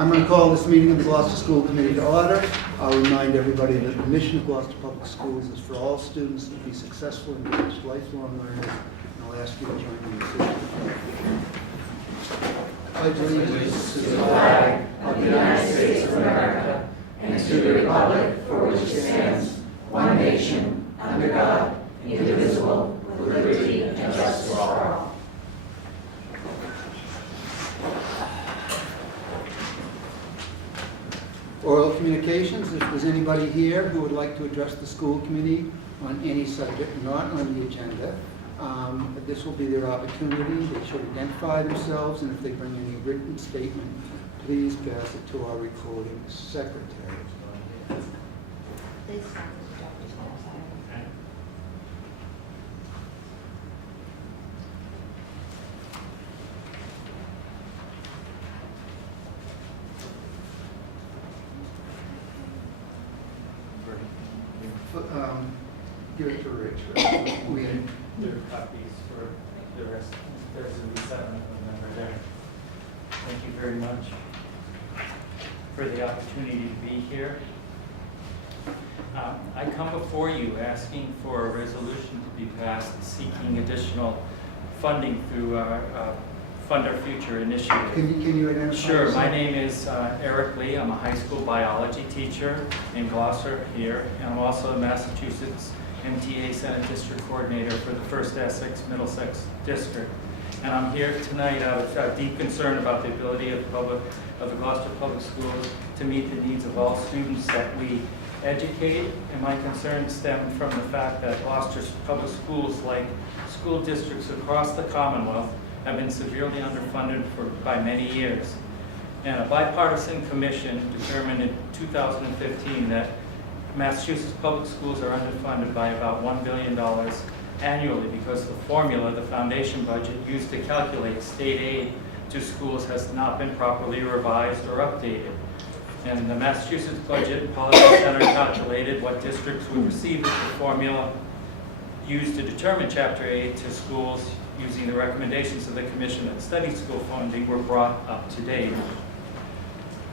I'm going to call this meeting of the Gloucester School Committee to order. I'll remind everybody that the mission of Gloucester Public Schools is for all students to be successful and engaged lifelong learners. And I'll ask you to join me in saying I pledge allegiance to the flag of the United States of America and to the republic for which it stands, one nation, under God, indivisible, with liberty and justice for all. Oral communications. If there's anybody here who would like to address the school committee on any subject not on the agenda, this will be their opportunity. They should identify themselves, and if they bring any written statement, please pass it to our recording secretary. Please. Give it to Rich. There are copies for the rest. There's the 7th November there. Thank you very much for the opportunity to be here. I come before you asking for a resolution to be passed seeking additional funding through our Fund Our Future initiative. Can you identify Sure. yourself? My name is Eric Lee. I'm a high school biology teacher in Gloucester here, and I'm also a Massachusetts MTA Senate District Coordinator for the 1st Essex Middlesex District. And I'm here tonight out of deep concern about the ability of the Gloucester Public Schools to meet the needs of all students that we educate. And my concerns stem from the fact that Gloucester's public schools, like school districts across the Commonwealth, have been severely underfunded by many years. And a bipartisan commission determined in 2015 that Massachusetts public schools are underfunded by about $1 billion annually because the formula, the foundation budget used to calculate state aid to schools has not been properly revised or updated. And the Massachusetts Budget Policy Center calculated what districts would receive if the formula used to determine Chapter 8 to schools using the recommendations of the Commission that studied school funding were brought up to date.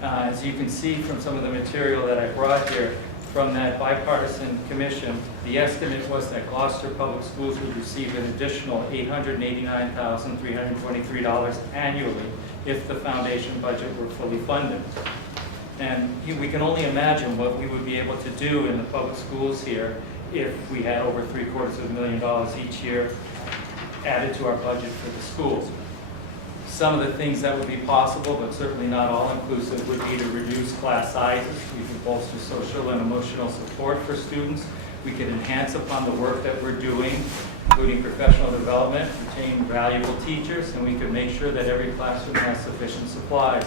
As you can see from some of the material that I brought here, from that bipartisan commission, the estimate was that Gloucester Public Schools would receive an additional $889,323 annually if the foundation budget were fully funded. And we can only imagine what we would be able to do in the public schools here if we had over $750,000 each year added to our budget for the schools. Some of the things that would be possible, but certainly not all inclusive, would be to reduce class sizes. We could bolster social and emotional support for students. We could enhance upon the work that we're doing, including professional development, retain valuable teachers, and we could make sure that every classroom has sufficient supplies.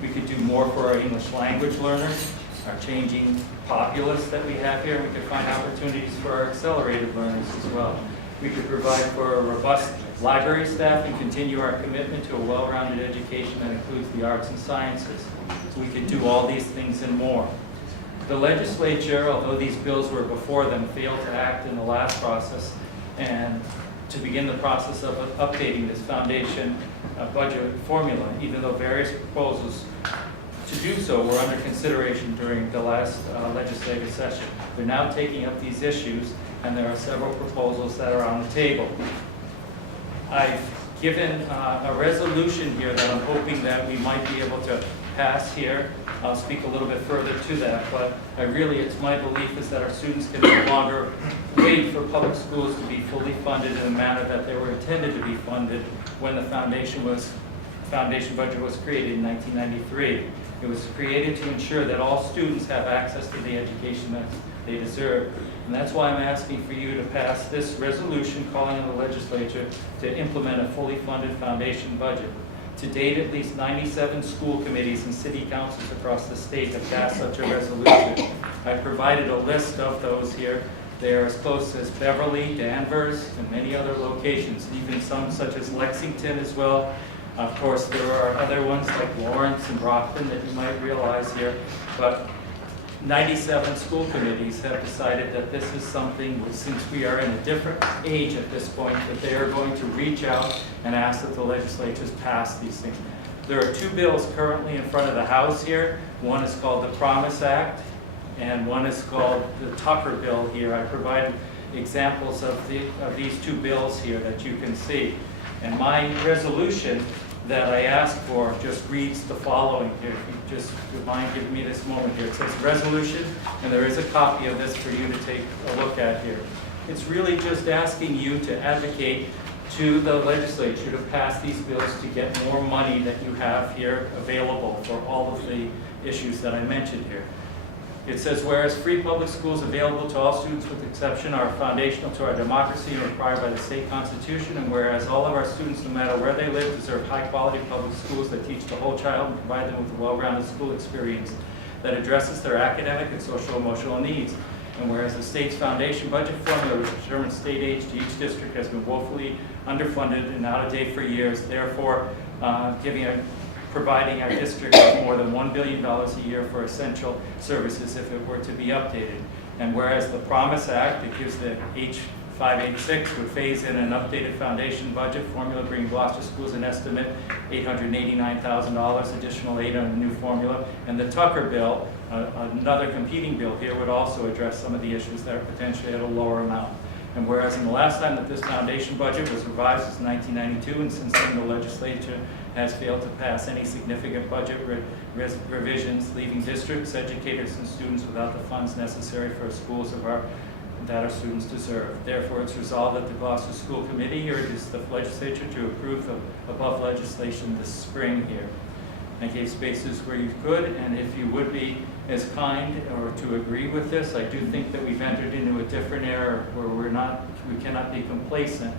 We could do more for our English language learners, our changing populace that we have here. We could find opportunities for our accelerated learners as well. We could provide for a robust library staff and continue our commitment to a well-rounded education that includes the arts and sciences. We could do all these things and more. The legislature, although these bills were before them, failed to act in the last process and to begin the process of updating this foundation budget formula, even though various proposals to do so were under consideration during the last legislative session. They're now taking up these issues, and there are several proposals that are on the table. I've given a resolution here that I'm hoping that we might be able to pass here. I'll speak a little bit further to that, but it's my belief is that our students can no longer wait for public schools to be fully funded in the manner that they were intended to be funded when the foundation budget was created in 1993. It was created to ensure that all students have access to the education that they deserve. And that's why I'm asking for you to pass this resolution calling on the legislature to implement a fully funded foundation budget. To date, at least 97 school committees and city councils across the state have passed such a resolution. I provided a list of those here. They are as close as Beverly, Danvers, and many other locations, even some such as Lexington as well. Of course, there are other ones like Lawrence and Brockton that you might realize here, but 97 school committees have decided that this is something, since we are in a different age at this point, that they are going to reach out and ask that the legislatures pass these things. There are two bills currently in front of the House here. One is called the Promise Act, and one is called the Tucker Bill here. I provided examples of these two bills here that you can see. And my resolution that I asked for just reads the following here. If you just would mind giving me this moment here. It says resolution, and there is a copy of this for you to take a look at here. It's really just asking you to advocate to the legislature to pass these bills to get more money that you have here available for all of the issues that I mentioned here. It says, whereas free public schools available to all students with exception are foundational to our democracy and required by the state constitution, and whereas all of our students, no matter where they live, deserve high-quality public schools that teach the whole child and provide them with a well-rounded school experience that addresses their academic and social-emotional needs. And whereas the state's foundation budget formula, which determines state aid to each district, has been woefully underfunded and out of date for years, therefore providing our district with more than $1 billion a year for essential services if it were to be updated. And whereas the Promise Act, it gives the H586 would phase in an updated foundation budget formula, bringing Gloucester schools an estimate $889,000 additional aid on a new formula. And the Tucker Bill, another competing bill here, would also address some of the issues that are potentially at a lower amount. And whereas in the last time that this foundation budget was revised was 1992, and since then the legislature has failed to pass any significant budget revisions, leaving districts, educators, and students without the funds necessary for schools that our students deserve. Therefore, it's resolved that the Gloucester School Committee urges the legislature to approve the above legislation this spring here. I gave spaces where you could, and if you would be as kind or to agree with this, I do think that we've entered into a different era where we cannot be complacent.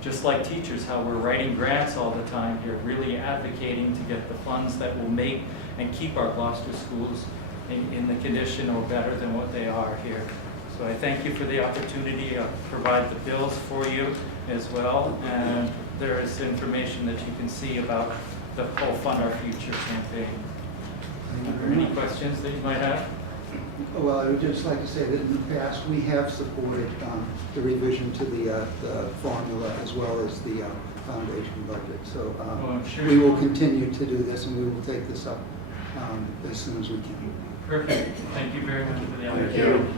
Just like teachers, how we're writing grants all the time here, really advocating to get the funds that will make and keep our Gloucester schools in the condition or better than what they are here. So I thank you for the opportunity to provide the bills for you as well. And there is information that you can see about the whole Fund Our Future campaign. Are there any questions that you might have? Well, I would just like to say that in the past, we have supported the revision to the formula as well as the foundation budget. So I'm sure we will continue to do this, and we will take this up as soon as we can. Perfect. Thank you very much for the Thank opportunity. you.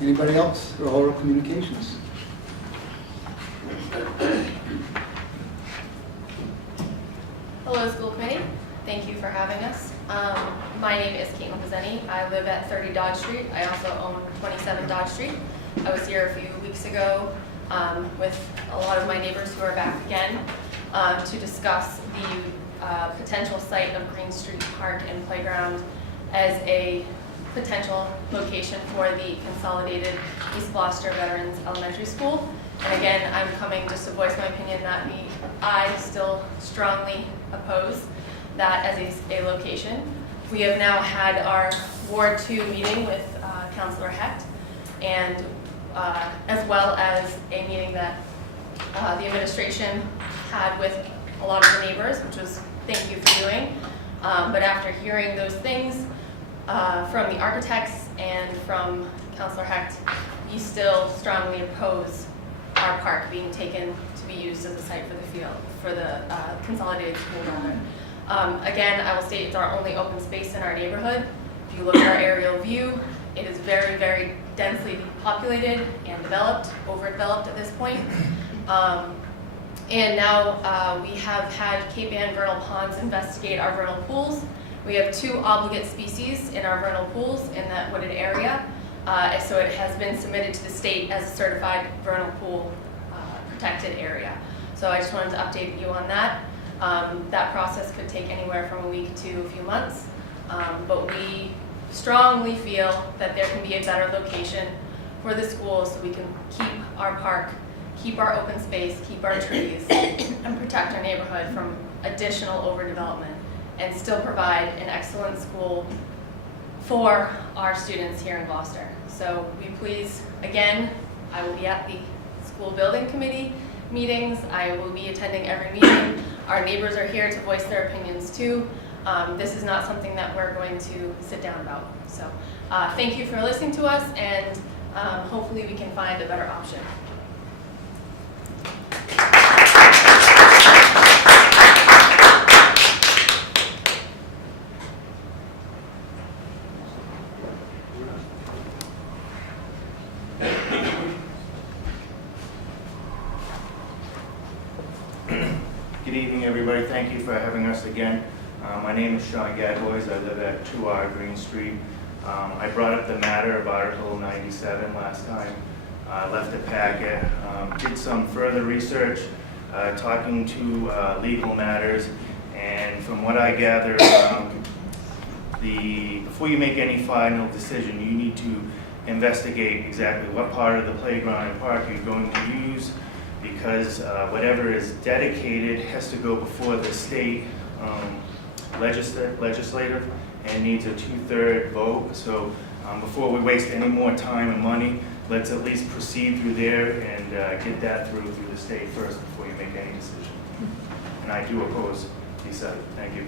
Anybody else for oral communications? Hello, school committee. Thank you for having us. My name is Caitlin Pizzeni. I live at 30 Dodge Street. I also own 27 Dodge Street. I was here a few weeks ago with a lot of my neighbors who are back again to discuss the potential site of Green Street Park and Playground as a potential location for the consolidated East Gloucester Veterans Elementary School. And again, I'm coming just to voice my opinion that I still strongly oppose that as a location. We have now had our Ward 2 meeting with Councillor Hecht, and as well as a meeting that the administration had with a lot of the neighbors, which was thank you for doing. But after hearing those things from the architects and from Councillor Hecht, we still strongly oppose our park being taken to be used as a site for the field, for the consolidated school rather. Again, I will state it's our only open space in our neighborhood. If you look at our aerial view, it is very, very densely populated and developed, overdeveloped at this point. And now we have had Cape Ann vernal ponds investigate our vernal pools. We have 2 obligate species in our vernal pools in that wooded area. So it has been submitted to the state as a certified vernal pool protected area. So I just wanted to update you on that. That process could take anywhere from a week to a few months. But we strongly feel that there can be a better location for the school so we can keep our park, keep our open space, keep our trees, and protect our neighborhood from additional overdevelopment and still provide an excellent school for our students here in Gloucester. So we please, again, I will be at the school building committee meetings. I will be attending every meeting. Our neighbors are here to voice their opinions too. This is not something that we're going to sit down about. So thank you for listening to us, and hopefully we can find a better option. evening, everybody. Thank you for having us again. My name is Sean Gadbois. I live at 2R Green Street. I brought up the matter of Article 97 last time. Left a packet, did some further research, talking to legal matters, and from what I gather, before you make any final decision, you need to investigate exactly what part of the playground and park you're going to use, because whatever is dedicated has to go before the state legislature and needs a 2/3 vote. So before we waste any more time and money, let's at least proceed through there and get that through the state first before you make any decision. And I do oppose the site. Thank you.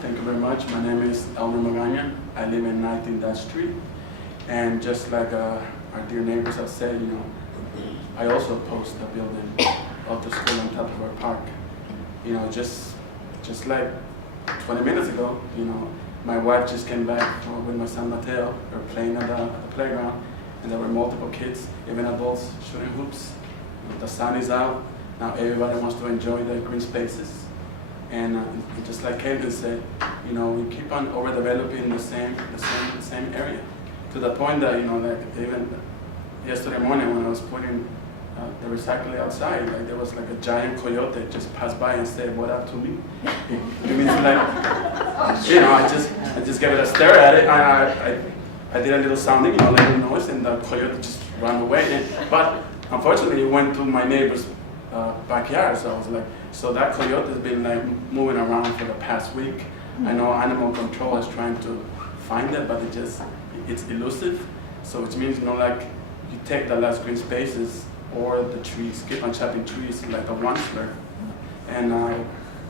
Thank you very much. My name is Elmer Magana. I live in 19th Dutch Street. And just like our dear neighbors have said, I also oppose the building of the school on top of our park. Just like 20 minutes ago, my wife just came back with my son Mateo. We were playing at the playground, and there were multiple kids, even adults, shooting hoops. The sun is out. Now everybody wants to enjoy the green spaces. And just like Kevin said, we keep on overdeveloping the same area, to the point that like even yesterday morning when I was putting the recycling outside, like there was like a giant coyote just passed by and said, "What up to me?" It means like, I just gave it a stare at it. I did a little sounding, a little noise, and the coyote just ran away. But unfortunately, it went to my neighbor's backyard. So I was like, so that coyote has been like moving around for the past week. I know animal control is trying to find it, but it's elusive. So which means, like you take the last green spaces or the trees, keep on chopping trees like a monster, and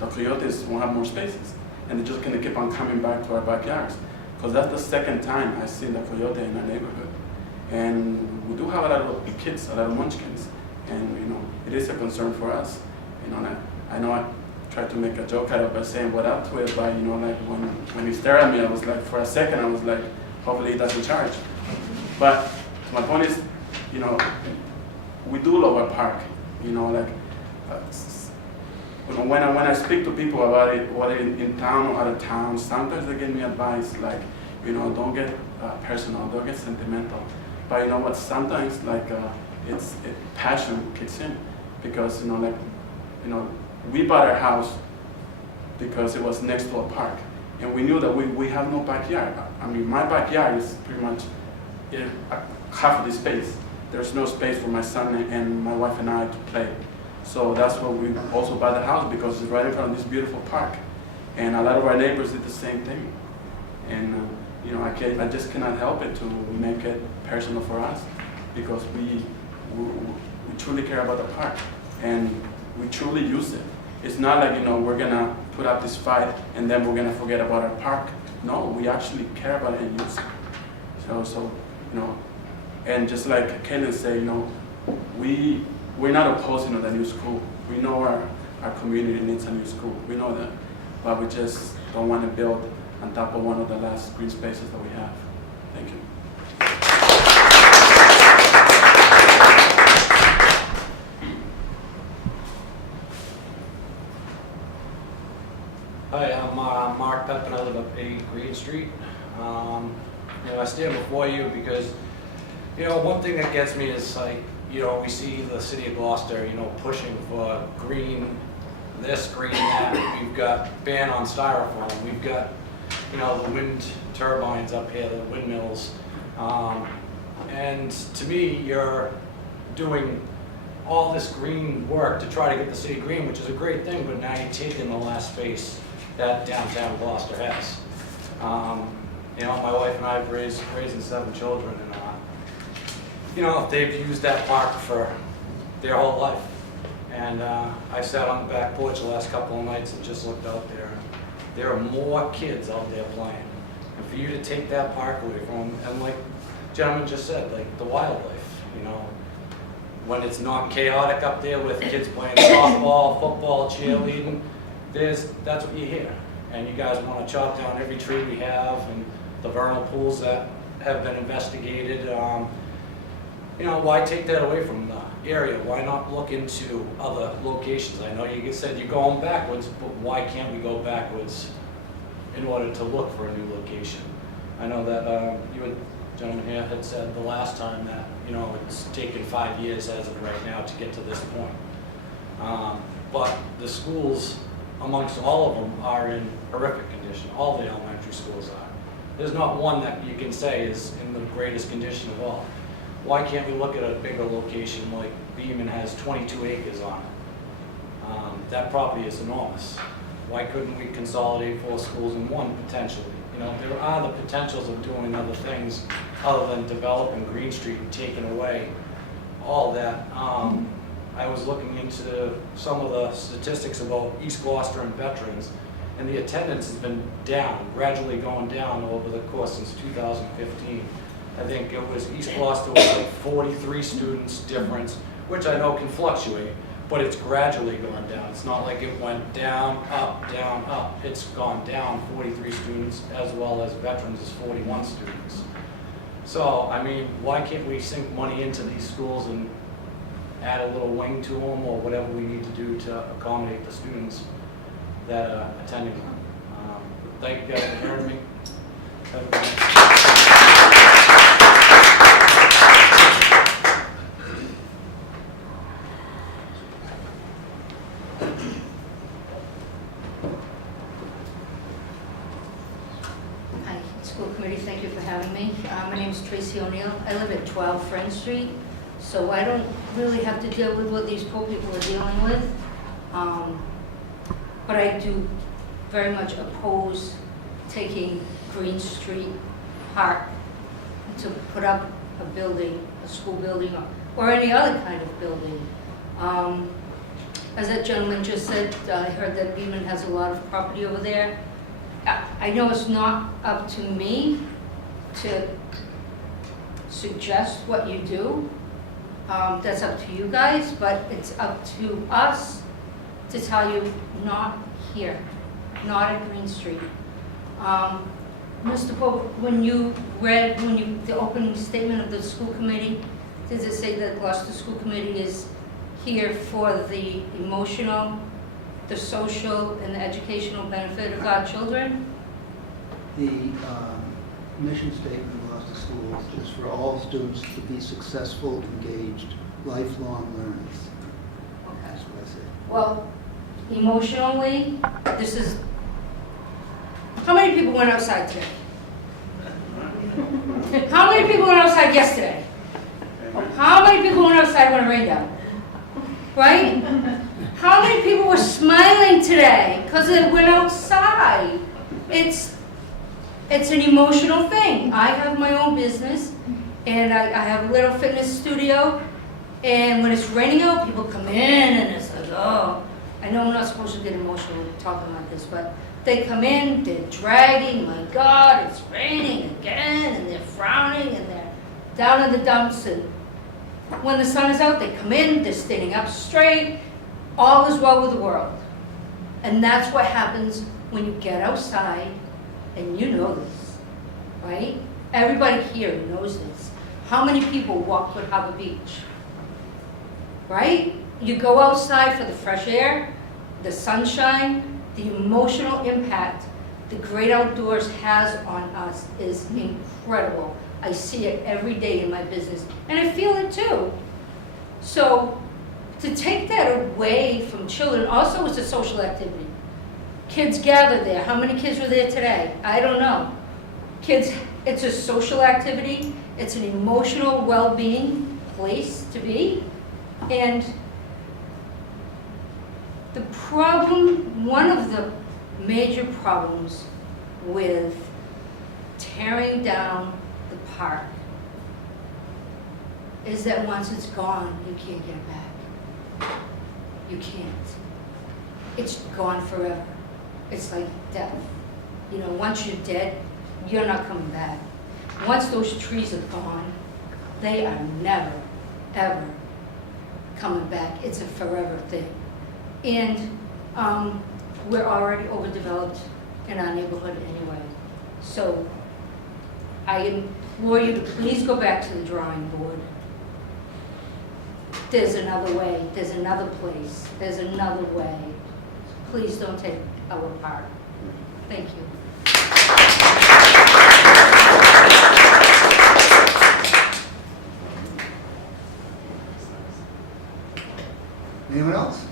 the coyotes won't have more spaces. And they're just gonna keep on coming back to our backyards. Because that's the second time I've seen the coyote in our neighborhood. And we do have a lot of kids, a lot of munchkins. And it is a concern for us. I know I tried to make a joke out of it by saying what up to it, but like when he stared at me, I was like, for a second, I was like, hopefully he doesn't charge. But my point is, we do love our park. When I speak to people about it, whether in town or out of town, sometimes they give me advice like, don't get personal, don't get sentimental. But you know what? Sometimes passion kicks in, because we bought our house because it was next to a park, and we knew that we have no backyard. I mean, my backyard is pretty much half of the space. There's no space for my son and my wife and I to play. So that's why we also bought the house, because it's right in front of this beautiful park. And a lot of our neighbors did the same thing. And I just cannot help it to make it personal for us, because we truly care about the park, and we truly use it. It's not like, we're gonna put up this fight and then we're gonna forget about our park. No, we actually care about it and use it. So and just like Kaylin said, we're not opposing the new school. We know our community needs a new school. We know that, but we just don't want to build on top of one of the last green spaces that we have. Thank you. Hi, I'm Mark Pepin. I live up 8 Green Street. I stand before you because, one thing that gets me is like, we see the city of Gloucester, pushing for green this, green that. We've got ban on styrofoam. We've got, the wind turbines up here, the windmills. And to me, you're doing all this green work to try to get the city green, which is a great thing, but now you're taking the last space that downtown Gloucester has. My wife and I have raising 7 children, and they've used that park for their whole life. And I sat on the back porch the last couple of nights and just looked out there. There are more kids out there playing. And for you to take that park away from them, and like the gentleman just said, like the wildlife, when it's not chaotic up there with kids playing softball, football, cheerleading, that's what you hear. and you guys want to chop down every tree we have and the vernal pools that have been investigated, you know, why take that away from the area? Why not look into other locations? I know you said you're going backwards, but why can't we go backwards in order to look for a new location? I know that gentleman here had said the last time that, you know, it's taken 5 years as of right now to get to this point. But the schools, amongst all of them, are in horrific condition. All the elementary schools are. There's not one that you can say is in the greatest condition of all. Why can't we look at a bigger location like Beaman has 22 acres on it? That property is enormous. Why couldn't we consolidate 4 schools in one potentially? You know, there are the potentials of doing other things other than developing Green Street and taking away all that. I was looking into some of the statistics about East Gloucester and veterans, and the attendance has been down, gradually going down over the course since 2015. I think it was East Gloucester was like 43 students difference, which I know can fluctuate, but it's gradually going down. It's not like it went down, up. It's gone down 43 students, as well as veterans is 41 students. So, I mean, why can't we sink money into these schools and add a little wing to them, or whatever we need to do to accommodate the students that are attending them? Thank you guys for hearing me. Have a good night. Hi, school committee, thank you for having me. My name is Tracy O'Neill. I live at 12 Friend Street, so I don't really have to deal with what these poor people are dealing with. But I do very much oppose taking Green Street Park to put up a building, a school building, or any other kind of building. As that gentleman just said, I heard that Beaman has a lot of property over there. I know it's not up to me to suggest what you do. That's up to you guys, but it's up to us to tell you not here, not at Green Street. Mr. Pope, when you read the opening statement of the school committee, does it say that Gloucester School Committee is here for the emotional, the social, and the educational benefit of our children? The mission statement of Gloucester Schools is for all students to be successful, engaged, lifelong learners. That's what I said. Well, emotionally, this is... How many people went outside today? How many people went outside yesterday? How many people went outside when it rained out? Right? How many people were smiling today because they went outside? It's an emotional thing. I have my own business, and I have a little fitness studio, and when it's raining out, people come in, and it's like, oh, I know I'm not supposed to get emotional talking like this, but they come in, they're dragging, my God, it's raining again, and they're frowning, and they're down in the dumps, and when the sun is out, they come in, they're standing up straight, all is well with the world. And that's what happens when you get outside, and you know this, right? Everybody here knows this. How many people walk Good Harbor Beach? Right? You go outside for the fresh air, the sunshine, the emotional impact the great outdoors has on us is incredible. I see it every day in my business, and I feel it too. So to take that away from children, also it's a social activity. Kids gather there. How many kids were there today? I don't know. Kids, it's a social activity. It's an emotional well-being place to be. And the problem, one of the major problems with tearing down the park is that once it's gone, you can't get it back. You can't. It's gone forever. It's like death. You know, once you're dead, you're not coming back. Once those trees are gone, they are never, ever coming back. It's a forever thing. And we're already overdeveloped in our neighborhood anyway. So I implore you to please go back to the drawing board. There's another way, there's another place, there's another way. Please don't take our part. Thank you. Anyone else?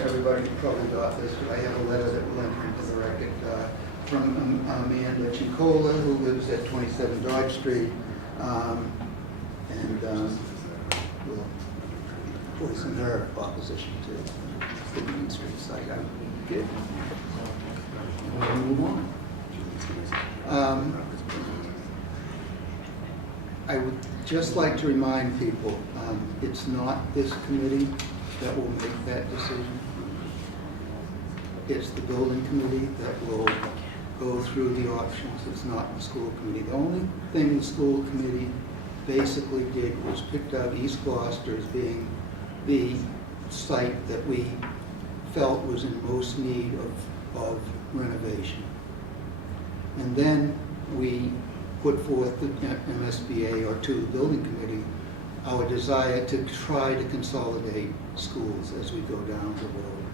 Everybody probably got this, but I have a letter that will enter into the record from Amanda Chicola, who lives at 27 Dodge Street, and we'll voice in her opposition to the Main Street site. Good. We'll move on. I would just like to remind people, it's not this committee that will make that decision. It's the building committee that will go through the options. It's not the school committee. The only thing the school committee basically did was picked out East Gloucester as being the site that we felt was in most need of renovation. And then we put forth the MSBA or to the building committee our desire to try to consolidate schools as we go down the road.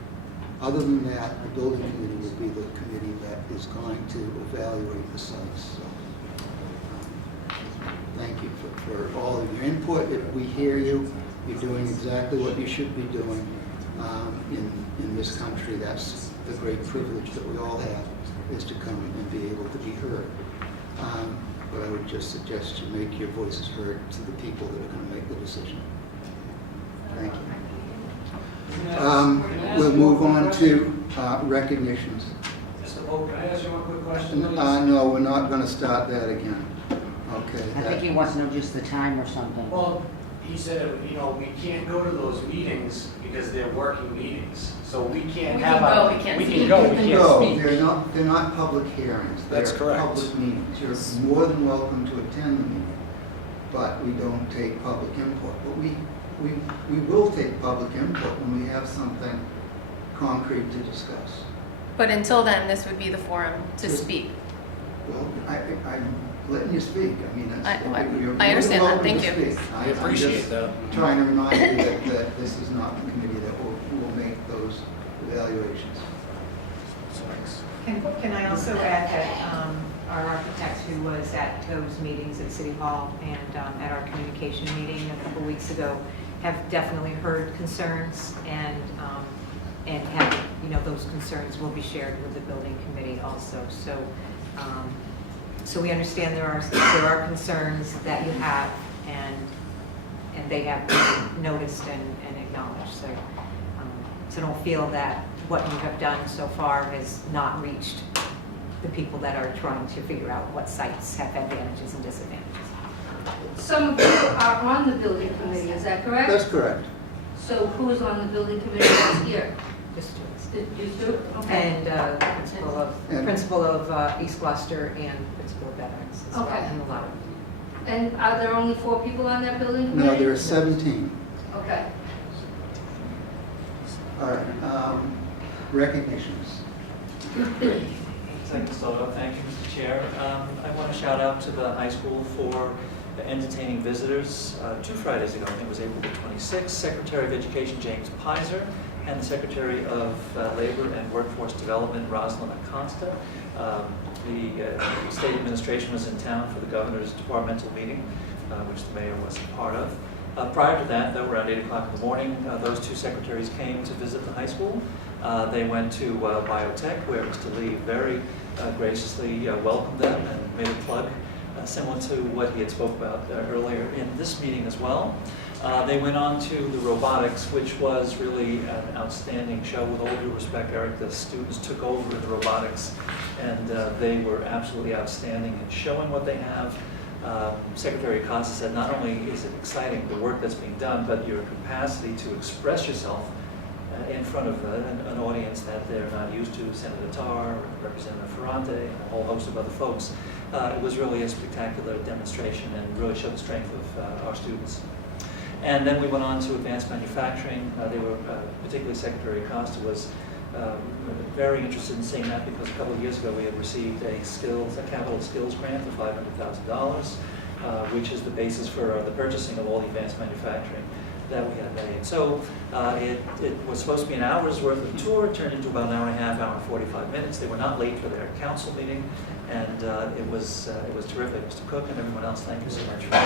Other than that, the building committee will be the committee that is going to evaluate the sites. So, thank you for all of your input. We hear you. You're doing exactly what you should be doing in this country. That's the great privilege that we all have, is to come and be able to be heard. But I would just suggest you make your voices heard to the people that are going to make the decision. Thank you. We'll move on to recognitions. Mr. Pope, can I ask you one quick question, please? No, we're not going to start that again. Okay. I think he wants to know just the time or something. Well, he said, we can't go to those meetings because they're working meetings. So we can't We have can go, we can't we speak. can go, we can't No, speak. they're not public hearings. That's They're correct. public meetings. You're more than welcome to attend the meeting, but we don't take public input. But we will take public input when we have something concrete to discuss. But until then, this would be the forum to Yes. speak. Well, I'm letting you speak. I mean, that's, I you're more understand than that. welcome Thank to you. speak. I appreciate I'm just that. trying to remind you that this is not the committee that will make those evaluations. Can I also add that our architect who was at those meetings at City Hall and at our communication meeting a couple weeks ago have definitely heard concerns and have, those concerns will be shared with the building committee also. So we understand there are concerns that you have and they have been noticed and acknowledged. So don't feel that what you have done so far has not reached the people that are trying to figure out what sites have advantages and disadvantages. Some of you are on the building committee, is that correct? That's correct. So who is on the building committee this year? Just to- Did you do? Okay. And principal of East Gloucester and principal of Veterans as well. Okay. And a lot of And are there only 4 people on that building committee? No, there are 17. Okay. All right. Recognitions. Thank you, Mr. Chair. I want to shout out to the high school for entertaining visitors. 2 Fridays ago, I think it was April the 26th, Secretary of Education James Pizer and the Secretary of Labor and Workforce Development, Rosalind Acosta. The state administration was in town for the governor's departmental meeting, which the mayor was a part of. Prior to that, though, around 8 o'clock in the morning, those 2 secretaries came to visit the high school. They went to Biotech, where Mr. Lee very graciously welcomed them and made a plug similar to what he had spoke about earlier in this meeting as well. They went on to the robotics, which was really an outstanding show. With all due respect, Eric, the students took over in the robotics, and they were absolutely outstanding in showing what they have. Secretary Acosta said not only is it exciting, the work that's being done, but your capacity to express yourself in front of an audience that they're not used to, Senator Tarr, Representative Ferrante, and a whole host of other folks. It was really a spectacular demonstration and really showed the strength of our students. And then we went on to advanced manufacturing. They were, particularly Secretary Acosta was very interested in seeing that because a couple of years ago we had received a capital skills grant of $500,000, which is the basis for the purchasing of all the advanced manufacturing that we had made. So it was supposed to be an hour's worth of tour, it turned into about an hour and a half, hour and 45 minutes. They were not late for their council meeting, and it was terrific. Mr. Cook and everyone else, thank you so much for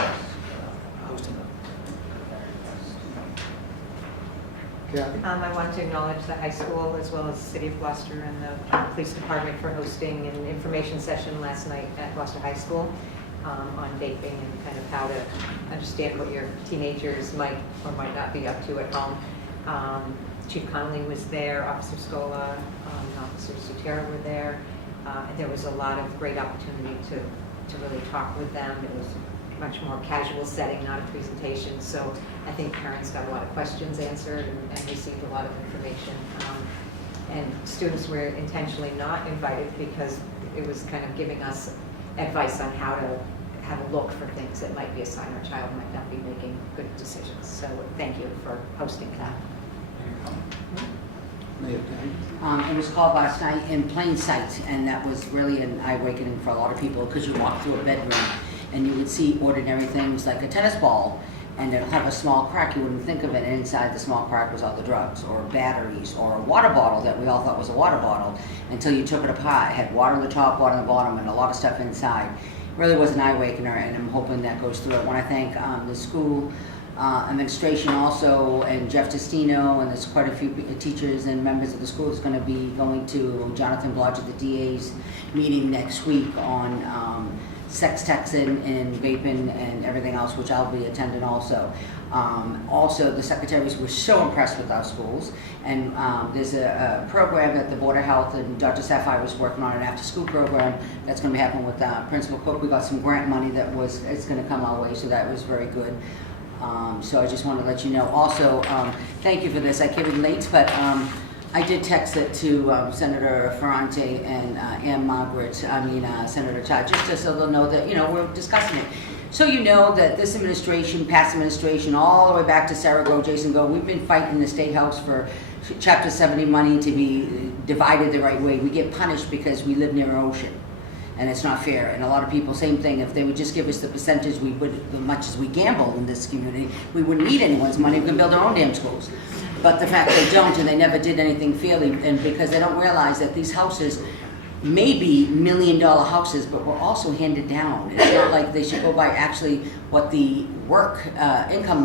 hosting them. Kathy? I want to acknowledge the high school as well as the City of Gloucester and the police department for hosting an information session last night at Gloucester High School on vaping and kind of how to understand what your teenagers might or might not be up to at home. Chief Connolly was there, Officer Scola, Officer Sutera were there. And there was a lot of great opportunity to really talk with them. It was much more casual setting, not a presentation. So I think parents got a lot of questions answered and received a lot of information. And students were intentionally not invited because it was kind of giving us advice on how to have a look for things that might be a sign our child might not be making good decisions. So thank you for hosting that. It was called last night In Plain Sight, and that was really an eye-awakening for a lot of people because you walk through a bedroom and you would see ordinary things like a tennis ball, and it'll have a small crack. You wouldn't think of it, and inside the small crack was all the drugs, or batteries, or a water bottle that we all thought was a water bottle until you took it apart. It had water on the top, water on the bottom, and a lot of stuff inside. It really was an eye-awakener, and I'm hoping that goes through. I want to thank the school administration also, and Jeff Testino, and there's quite a few teachers and members of the school is going to be going to Jonathan Blodge at the DA's meeting next week on sex texting and vaping and everything else, which I'll be attending also. Also, the secretaries were so impressed with our schools, and there's a program that the Board of Health and Dr. Sapphire was working on, an after-school program that's going to be happening with Principal Cook. We got some grant money it's going to come our way, so that was very good. So I just want to let you know. Also, thank you for this. I came in late, but I did text it to Senator Ferrante and Senator Todd, just so they'll know that, we're discussing it. So you know that this administration, past administration, all the way back to Sarah Go, Jason Go, we've been fighting the State House for Chapter 70 money to be divided the right way. We get punished because we live near an ocean. And it's not fair. And a lot of people, same thing, if they would just give us the percentage we would, as much as we gamble in this community, we wouldn't need anyone's money, we can build our own damn schools. But the fact they don't, and they never did anything fairly, and because they don't realize that these houses may be $1 million houses, but were also handed down. It's not like they should go by actually what the work income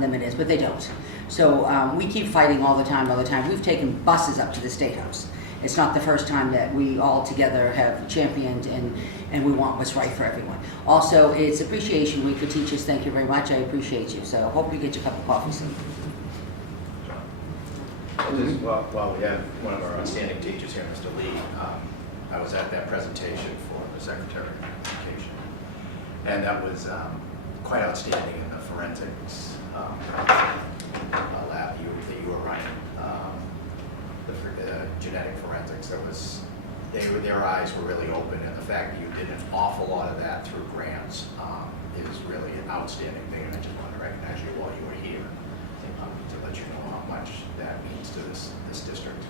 limit is, but they don't. So we keep fighting all the time. We've taken buses up to the State House. It's not the first time that we all together have championed and we want what's right for everyone. Also, it's Appreciation Week for teachers. Thank you very much. I appreciate you. So I hope you get your cup of coffee soon. While we have one of our outstanding teachers here, Mr. Lee, I was at that presentation for the Secretary of Education, and that was quite outstanding in the forensics lab that you were running. The genetic forensics, their eyes were really open, and the fact that you did an awful lot of that through grants is really an outstanding thing, and I just want to recognize you while you were here to let you know how much that means to this district.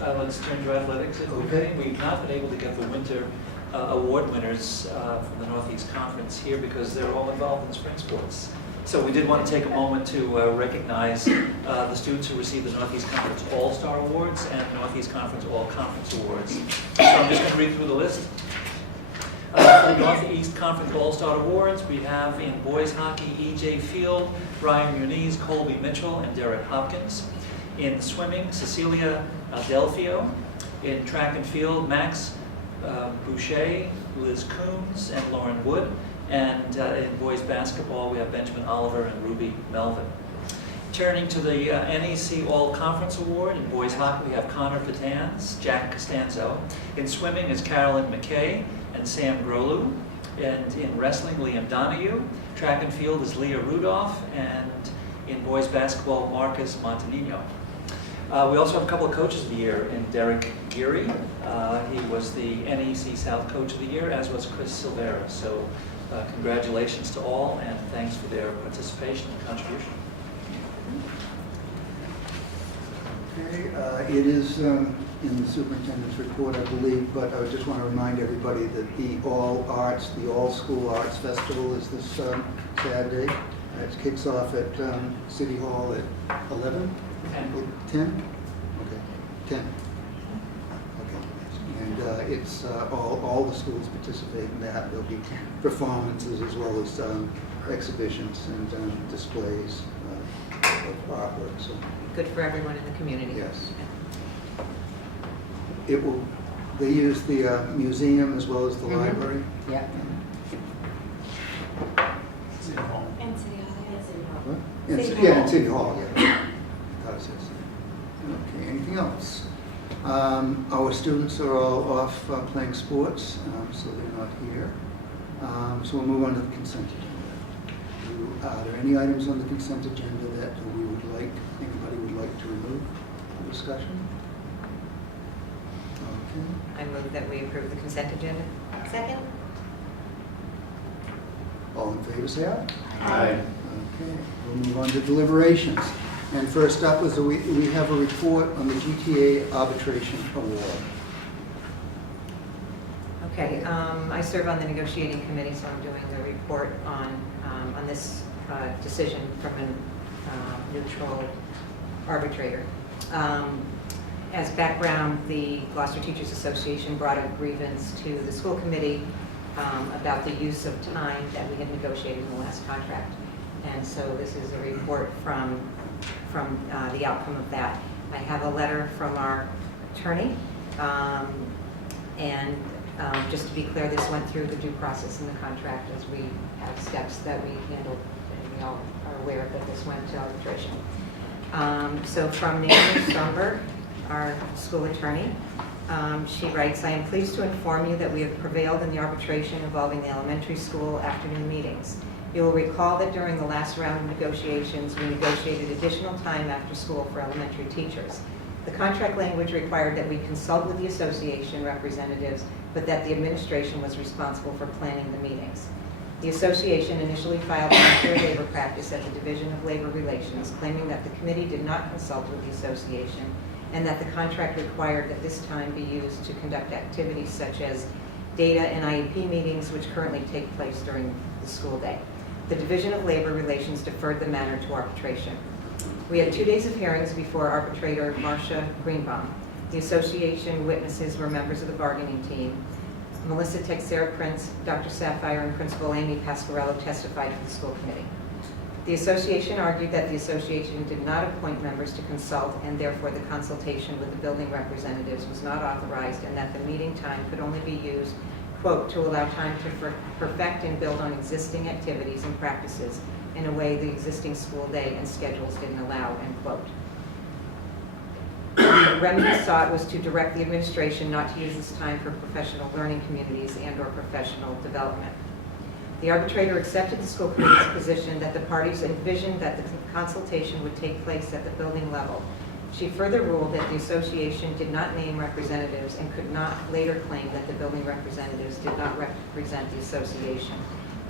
Let's turn to athletics. Okay. We've not been able to get the winter award winners from the Northeast Conference here because they're all involved in spring sports. So we did want to take a moment to recognize the students who received the Northeast Conference All-Star Awards and the Northeast Conference All-Conference Awards. So I'm just going to read through the list. For the Northeast Conference All-Star Awards, we have in boys hockey, E.J. Field, Ryan Muniz, Colby Mitchell, and Derek Hopkins. In swimming, Cecilia Delfio. In track and field, Max Boucher, Liz Coons, and Lauren Wood. And in boys basketball, we have Benjamin Oliver and Ruby Melvin. Turning to the NEC All-Conference Award, in boys hockey, we have Connor Patans, Jack Costanzo. In swimming is Carolyn McKay and Sam Grolu. And in wrestling, Liam Donahue. Track and field is Leah Rudolph. And in boys basketball, Marcus Montanino. We also have a couple of coaches of the year in Derek Geary. He was the NEC South Coach of the Year, as was Chris Silvera. So congratulations to all, and thanks for their participation and contribution. Okay, it is in the superintendent's report, I believe, but I just want to remind everybody that the All School Arts Festival is this Saturday. It kicks off at City Hall at 11? 10? Okay, 10. Okay. And it's all the schools participate in that. There'll be performances as well as exhibitions and displays of artwork. So. Good for everyone in the community. Yes. It will, they use the museum as well as the library. Yeah. And City Hall. What? City Yeah, Hall. and City Hall, yeah. That's it. Okay, anything else? Our students are all off playing sports, so they're not here. So we'll move on to the consent agenda. Are there any items on the consent agenda that we would like, anybody would like to remove for discussion? Okay. I move that we approve the consent agenda. Second? All in favor, say aye. Aye. Okay, we'll move on to deliberations. And first up is we have a report on the GTA Arbitration Award. Okay, I serve on the negotiating committee, so I'm doing the report on this decision from a neutral arbitrator. As background, the Gloucester Teachers Association brought a grievance to the school committee about the use of time that we had negotiated in the last contract. And so this is a report from the outcome of that. I have a letter from our attorney, and just to be clear, this went through the due process in the contract as we have steps that we handled, and we all are aware that this went to arbitration. So from Naomi Stromberg, our school attorney, she writes, I am pleased to inform you that we have prevailed in the arbitration involving the elementary school afternoon meetings. You will recall that during the last round of negotiations, we negotiated additional time after school for elementary teachers. The contract language required that we consult with the association representatives, but that the administration was responsible for planning the meetings. The association initially filed an unfair labor practice at the Division of Labor Relations, claiming that the committee did not consult with the association and that the contract required that this time be used to conduct activities such as data and IEP meetings, which currently take place during the school day. The Division of Labor Relations deferred the matter to arbitration. We had 2 days of hearings before arbitrator Marcia Greenbaum. The association witnesses were members of the bargaining team. Melissa Texera-Prince, Dr. Sapphire, and Principal Amy Pasquarello testified for the school committee. The association argued that the association did not appoint members to consult, and therefore the consultation with the building representatives was not authorized, and that the meeting time could only be used, quote, to allow time to perfect and build on existing activities and practices in a way the existing school day and schedules didn't allow, end quote. The remedy sought was to direct the administration not to use this time for professional learning communities and or professional development. The arbitrator accepted the school committee's position that the parties envisioned that the consultation would take place at the building level. She further ruled that the association did not name representatives and could not later claim that the building representatives did not represent the association.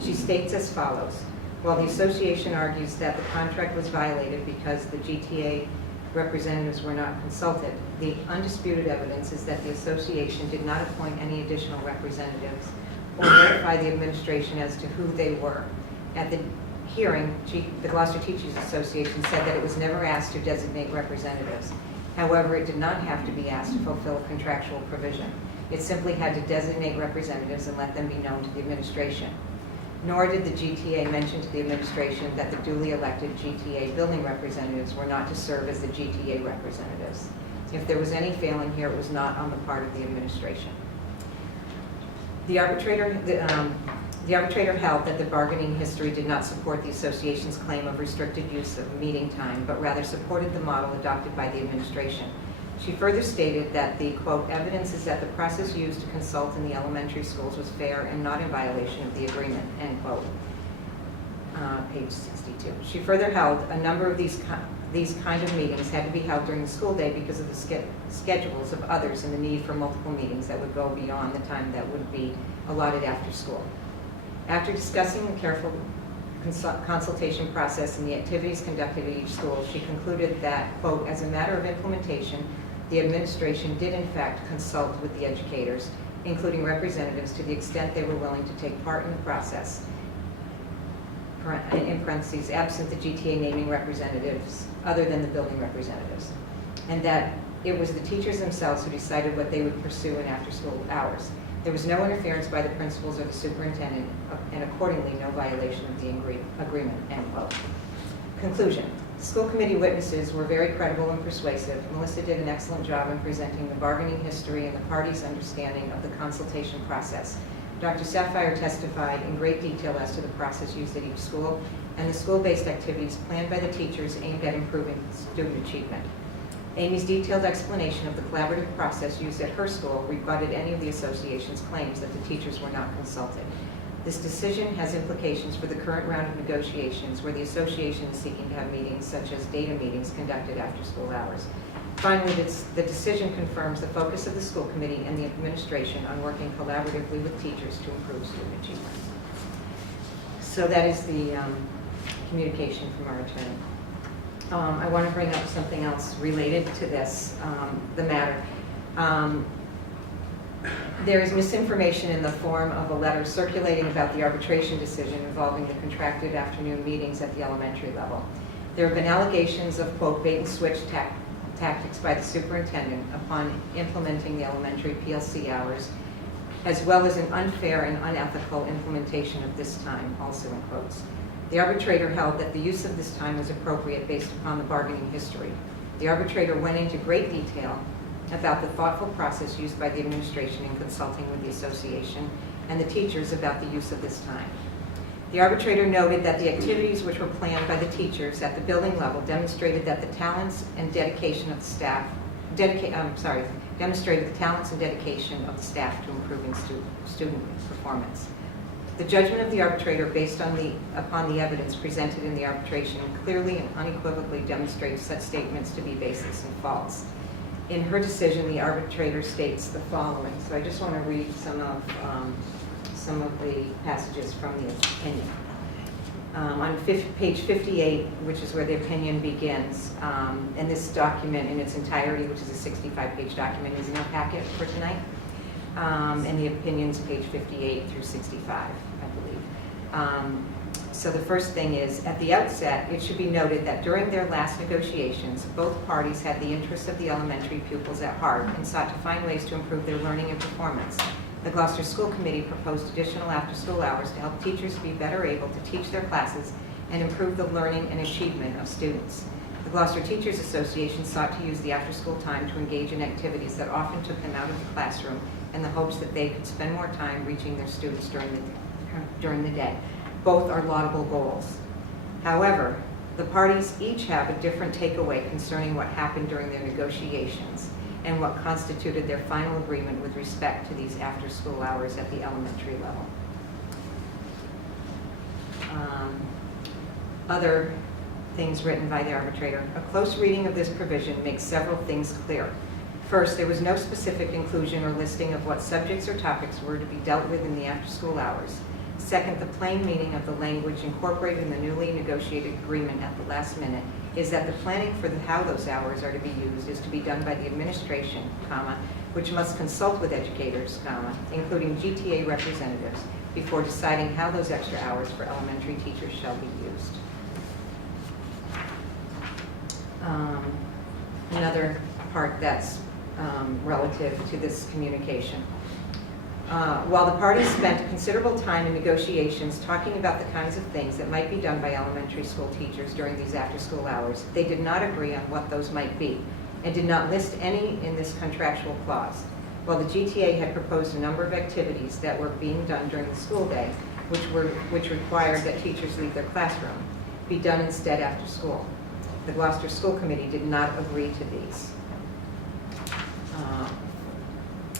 She states as follows, while the association argues that the contract was violated because the GTA representatives were not consulted, the undisputed evidence is that the association did not appoint any additional representatives or notify the administration as to who they were. At the hearing, the Gloucester Teachers Association said that it was never asked to designate representatives. However, it did not have to be asked to fulfill a contractual provision. It simply had to designate representatives and let them be known to the administration. Nor did the GTA mention to the administration that the duly elected GTA building representatives were not to serve as the GTA representatives. If there was any failing here, it was not on the part of the administration. The arbitrator held that the bargaining history did not support the association's claim of restricted use of meeting time, but rather supported the model adopted by the administration. She further stated that the, quote, evidence is that the process used to consult in the elementary schools was fair and not in violation of the agreement, end quote. Page 62. She further held a number of these kind of meetings had to be held during the school day because of the schedules of others and the need for multiple meetings that would go beyond the time that would be allotted after school. After discussing consultation process and the activities conducted at each school, she concluded that, quote, as a matter of implementation, the administration did in fact consult with the educators, including representatives to the extent they were willing to take part in the process, in parentheses, absent the GTA naming representatives other than the building representatives, and that it was the teachers themselves who decided what they would pursue in after-school hours. There was no interference by the principals or the superintendent, and accordingly, no violation of the agreement, end quote. Conclusion. School committee witnesses were very credible and persuasive. Melissa did an excellent job in presenting the bargaining history and the parties' understanding of the consultation process. Dr. Sapphire testified in great detail as to the process used at each school and the school-based activities planned by the teachers aimed at improving student achievement. Amy's detailed explanation of the collaborative process used at her school rebutted any of the association's claims that the teachers were not consulted. This decision has implications for the current round of negotiations where the association is seeking to have meetings such as data meetings conducted after school hours. Finally, the decision confirms the focus of the school committee and the administration on working collaboratively with teachers to improve student achievement. So that is the communication from our attorney. I want to bring up something else related to this, the matter. There is misinformation in the form of a letter circulating about the arbitration decision involving the contracted afternoon meetings at the elementary level. There have been allegations of, quote, bait and switch tactics by the superintendent upon implementing the elementary PLC hours, as well as an unfair and unethical implementation of this time, also in quotes. The arbitrator held that the use of this time was appropriate based upon the bargaining history. The arbitrator went into great detail about the thoughtful process used by the administration in consulting with the association and the teachers about the use of this time. The arbitrator noted that the activities which were planned by the teachers at the building level demonstrated that the talents and dedication of the staff, demonstrated the talents and dedication of the staff to improving student performance. The judgment of the arbitrator based upon the evidence presented in the arbitration clearly and unequivocally demonstrates such statements to be baseless and false. In her decision, the arbitrator states the following. So I just want to read some of the passages from the opinion. On page 58, which is where the opinion begins, and this document in its entirety, which is a 65-page document, is in our packet for tonight. And the opinion's page 58 through 65, I believe. So the first thing is, at the outset, it should be noted that during their last negotiations, both parties had the interests of the elementary pupils at heart and sought to find ways to improve their learning and performance. The Gloucester School Committee proposed additional after-school hours to help teachers be better able to teach their classes and improve the learning and achievement of students. The Gloucester Teachers Association sought to use the after-school time to engage in activities that often took them out of the classroom in the hopes that they could spend more time reaching their students during the day. Both are laudable goals. However, the parties each have a different takeaway concerning what happened during their negotiations and what constituted their final agreement with respect to these after-school hours at the elementary level. Other things written by the arbitrator. A close reading of this provision makes several things clear. First, there was no specific inclusion or listing of what subjects or topics were to be dealt with in the after-school hours. Second, the plain meaning of the language incorporated in the newly negotiated agreement at the last minute is that the planning for how those hours are to be used is to be done by the administration, which must consult with educators, including GTA representatives, before deciding how those extra hours for elementary teachers shall be used. Another part that's relative to this communication. While the parties spent considerable time in negotiations talking about the kinds of things that might be done by elementary school teachers during these after-school hours, they did not agree on what those might be and did not list any in this contractual clause. While the GTA had proposed a number of activities that were being done during the school day, which required that teachers leave their classroom, be done instead after school. The Gloucester School Committee did not agree to these.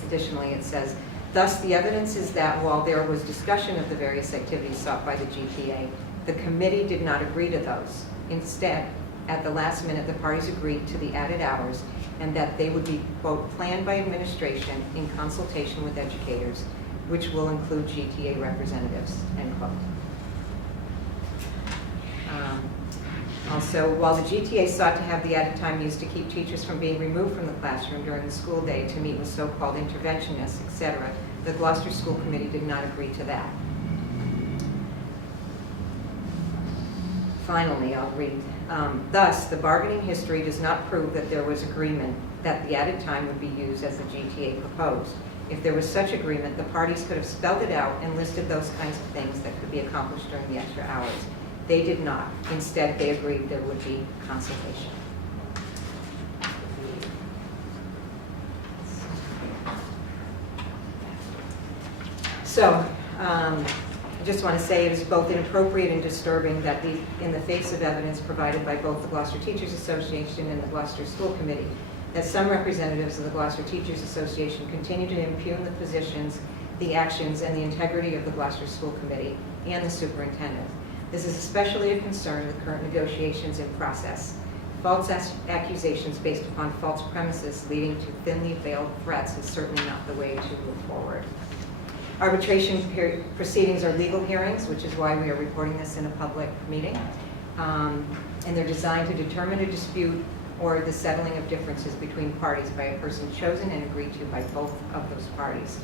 Additionally, it says, thus the evidence is that while there was discussion of the various activities sought by the GTA, the committee did not agree to those. Instead, at the last minute, the parties agreed to the added hours and that they would be, quote, planned by administration in consultation with educators, which will include GTA representatives, end quote. Also, while the GTA sought to have the added time used to keep teachers from being removed from the classroom during the school day to meet with so-called interventionists, etc., the Gloucester School Committee did not agree to that. Finally, I'll read. Thus, the bargaining history does not prove that there was agreement that the added time would be used as the GTA proposed. If there was such agreement, the parties could have spelled it out and listed those kinds of things that could be accomplished during the extra hours. They did not. Instead, they agreed there would be consultation. So, I just want to say it is both inappropriate and disturbing that in the face of evidence provided by both the Gloucester Teachers Association and the Gloucester School Committee, that some representatives of the Gloucester Teachers Association continue to impugn the positions, the actions, and the integrity of the Gloucester School Committee and the superintendent. This is especially a concern with current negotiations in process. False accusations based upon false premises leading to thinly veiled threats is certainly not the way to move forward. Arbitration proceedings are legal hearings, which is why we are reporting this in a public meeting. And they're designed to determine a dispute or the settling of differences between parties by a person chosen and agreed to by both of those parties.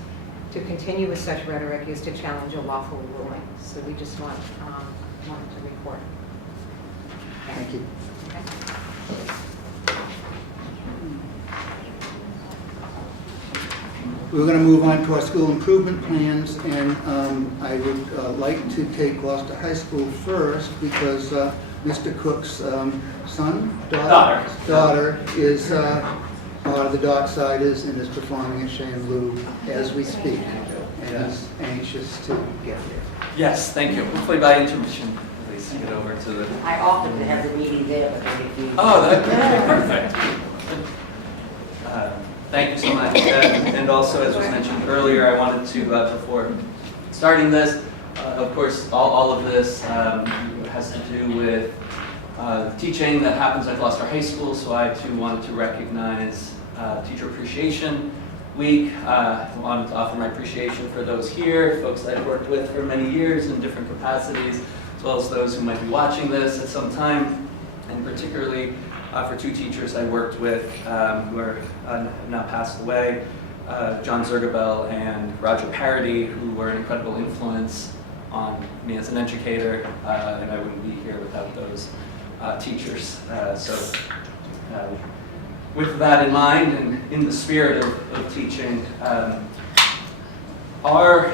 To continue with such rhetoric is to challenge a lawful ruling. So we just want to report. Thank you. We're going to move on to our school improvement plans, and I would like to take Gloucester High School first because Mr. Cook's daughter is part of the Docksiders and is performing at Shane Lou as we speak, and is anxious to get there. Yes, thank you. Hopefully by intermission, at least get over to the... I offered to have the meeting there, but they refused. Oh, that would be perfect. Thank you so much. And also, as was mentioned earlier, I wanted to, before starting this, of course, all of this has to do with teaching that happens at Gloucester High School, so I too wanted to recognize Teacher Appreciation Week. I wanted to offer my appreciation for those here, folks that I've worked with for many years in different capacities, as well as those who might be watching this at some time, and particularly for two teachers I worked with who are now passed away, John Zergabel and Roger Parody, who were an incredible influence on me as an educator, and I wouldn't be here without those teachers. With that in mind, and in the spirit of teaching, our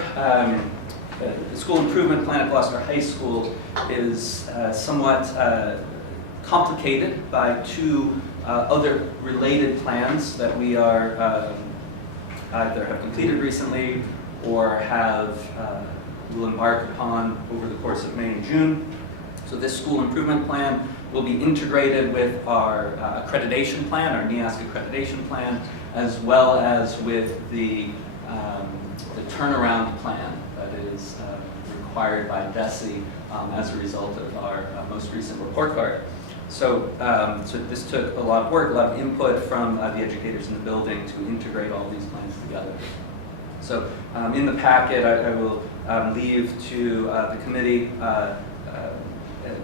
school improvement plan at Gloucester High School is somewhat complicated by two other related plans that we are either have completed recently or will embark upon over the course of May and June. So this school improvement plan will be integrated with our accreditation plan, our NEASC accreditation plan, as well as with the turnaround plan that is required by DESE as a result of our most recent report card. So this took a lot of work, a lot of input from the educators in the building to integrate all these plans together. So in the packet, I will leave to the committee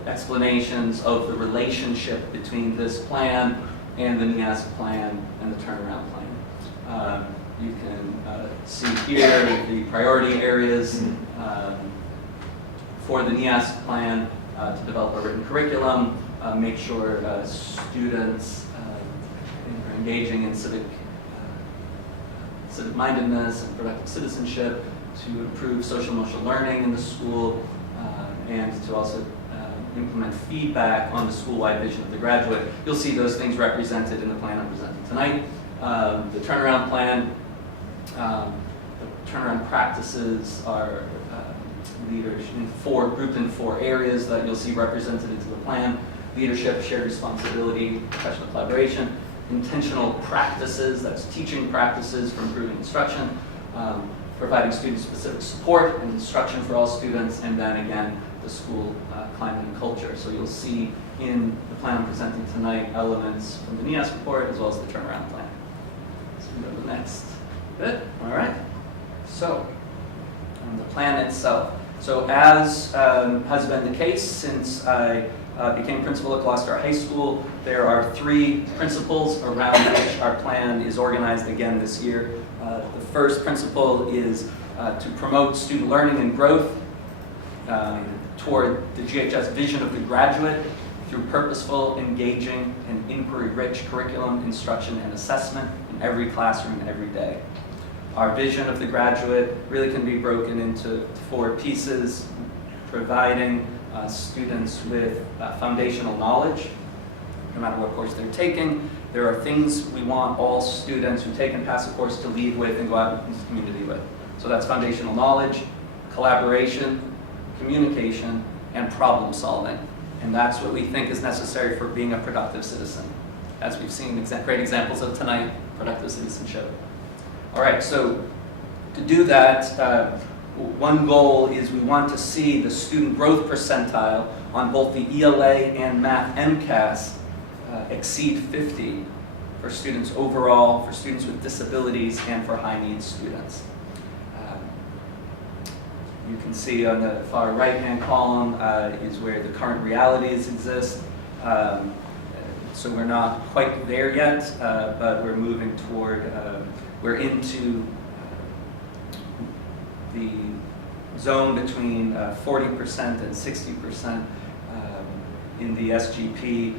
explanations of the relationship between this plan and the NEASC plan and the turnaround plan. You can see here the priority areas for the NEASC plan to develop a written curriculum, make sure students are engaging in civic mindedness and productive citizenship, to improve social emotional learning in the school, and to also implement feedback on the school-wide vision of the graduate. You'll see those things represented in the plan I'm presenting tonight. The turnaround plan, the turnaround practices are grouped in four areas that you'll see represented into the plan: leadership, shared responsibility, professional collaboration, intentional practices, that's teaching practices for improving instruction, providing student-specific support and instruction for all students, and then again, the school climate and culture. So you'll see in the plan I'm presenting tonight elements from the NEASC report as well as the turnaround plan. So we go to the next bit. All right. So the plan itself. So as has been the case since I became principal at Gloucester High School, there are 3 principles around which our plan is organized again this year. The first principle is to promote student learning and growth toward the GHS vision of the graduate through purposeful, engaging, and inquiry-rich curriculum, instruction, and assessment in every classroom every day. Our vision of the graduate really can be broken into 4 pieces: providing students with foundational knowledge, no matter what course they're taking. There are things we want all students who take and pass a course to leave with and go out into the community with. So that's foundational knowledge, collaboration, communication, and problem solving. And that's what we think is necessary for being a productive citizen. As we've seen great examples of tonight, productive citizenship. All right, so to do that, one goal is we want to see the student growth percentile on both the ELA and Math MCAS exceed 50 for students overall, for students with disabilities, and for high needs students. You can see on the far right-hand column is where the current realities exist. So we're not quite there yet, but we're moving toward, we're into the zone between 40% and 60% in the SGP,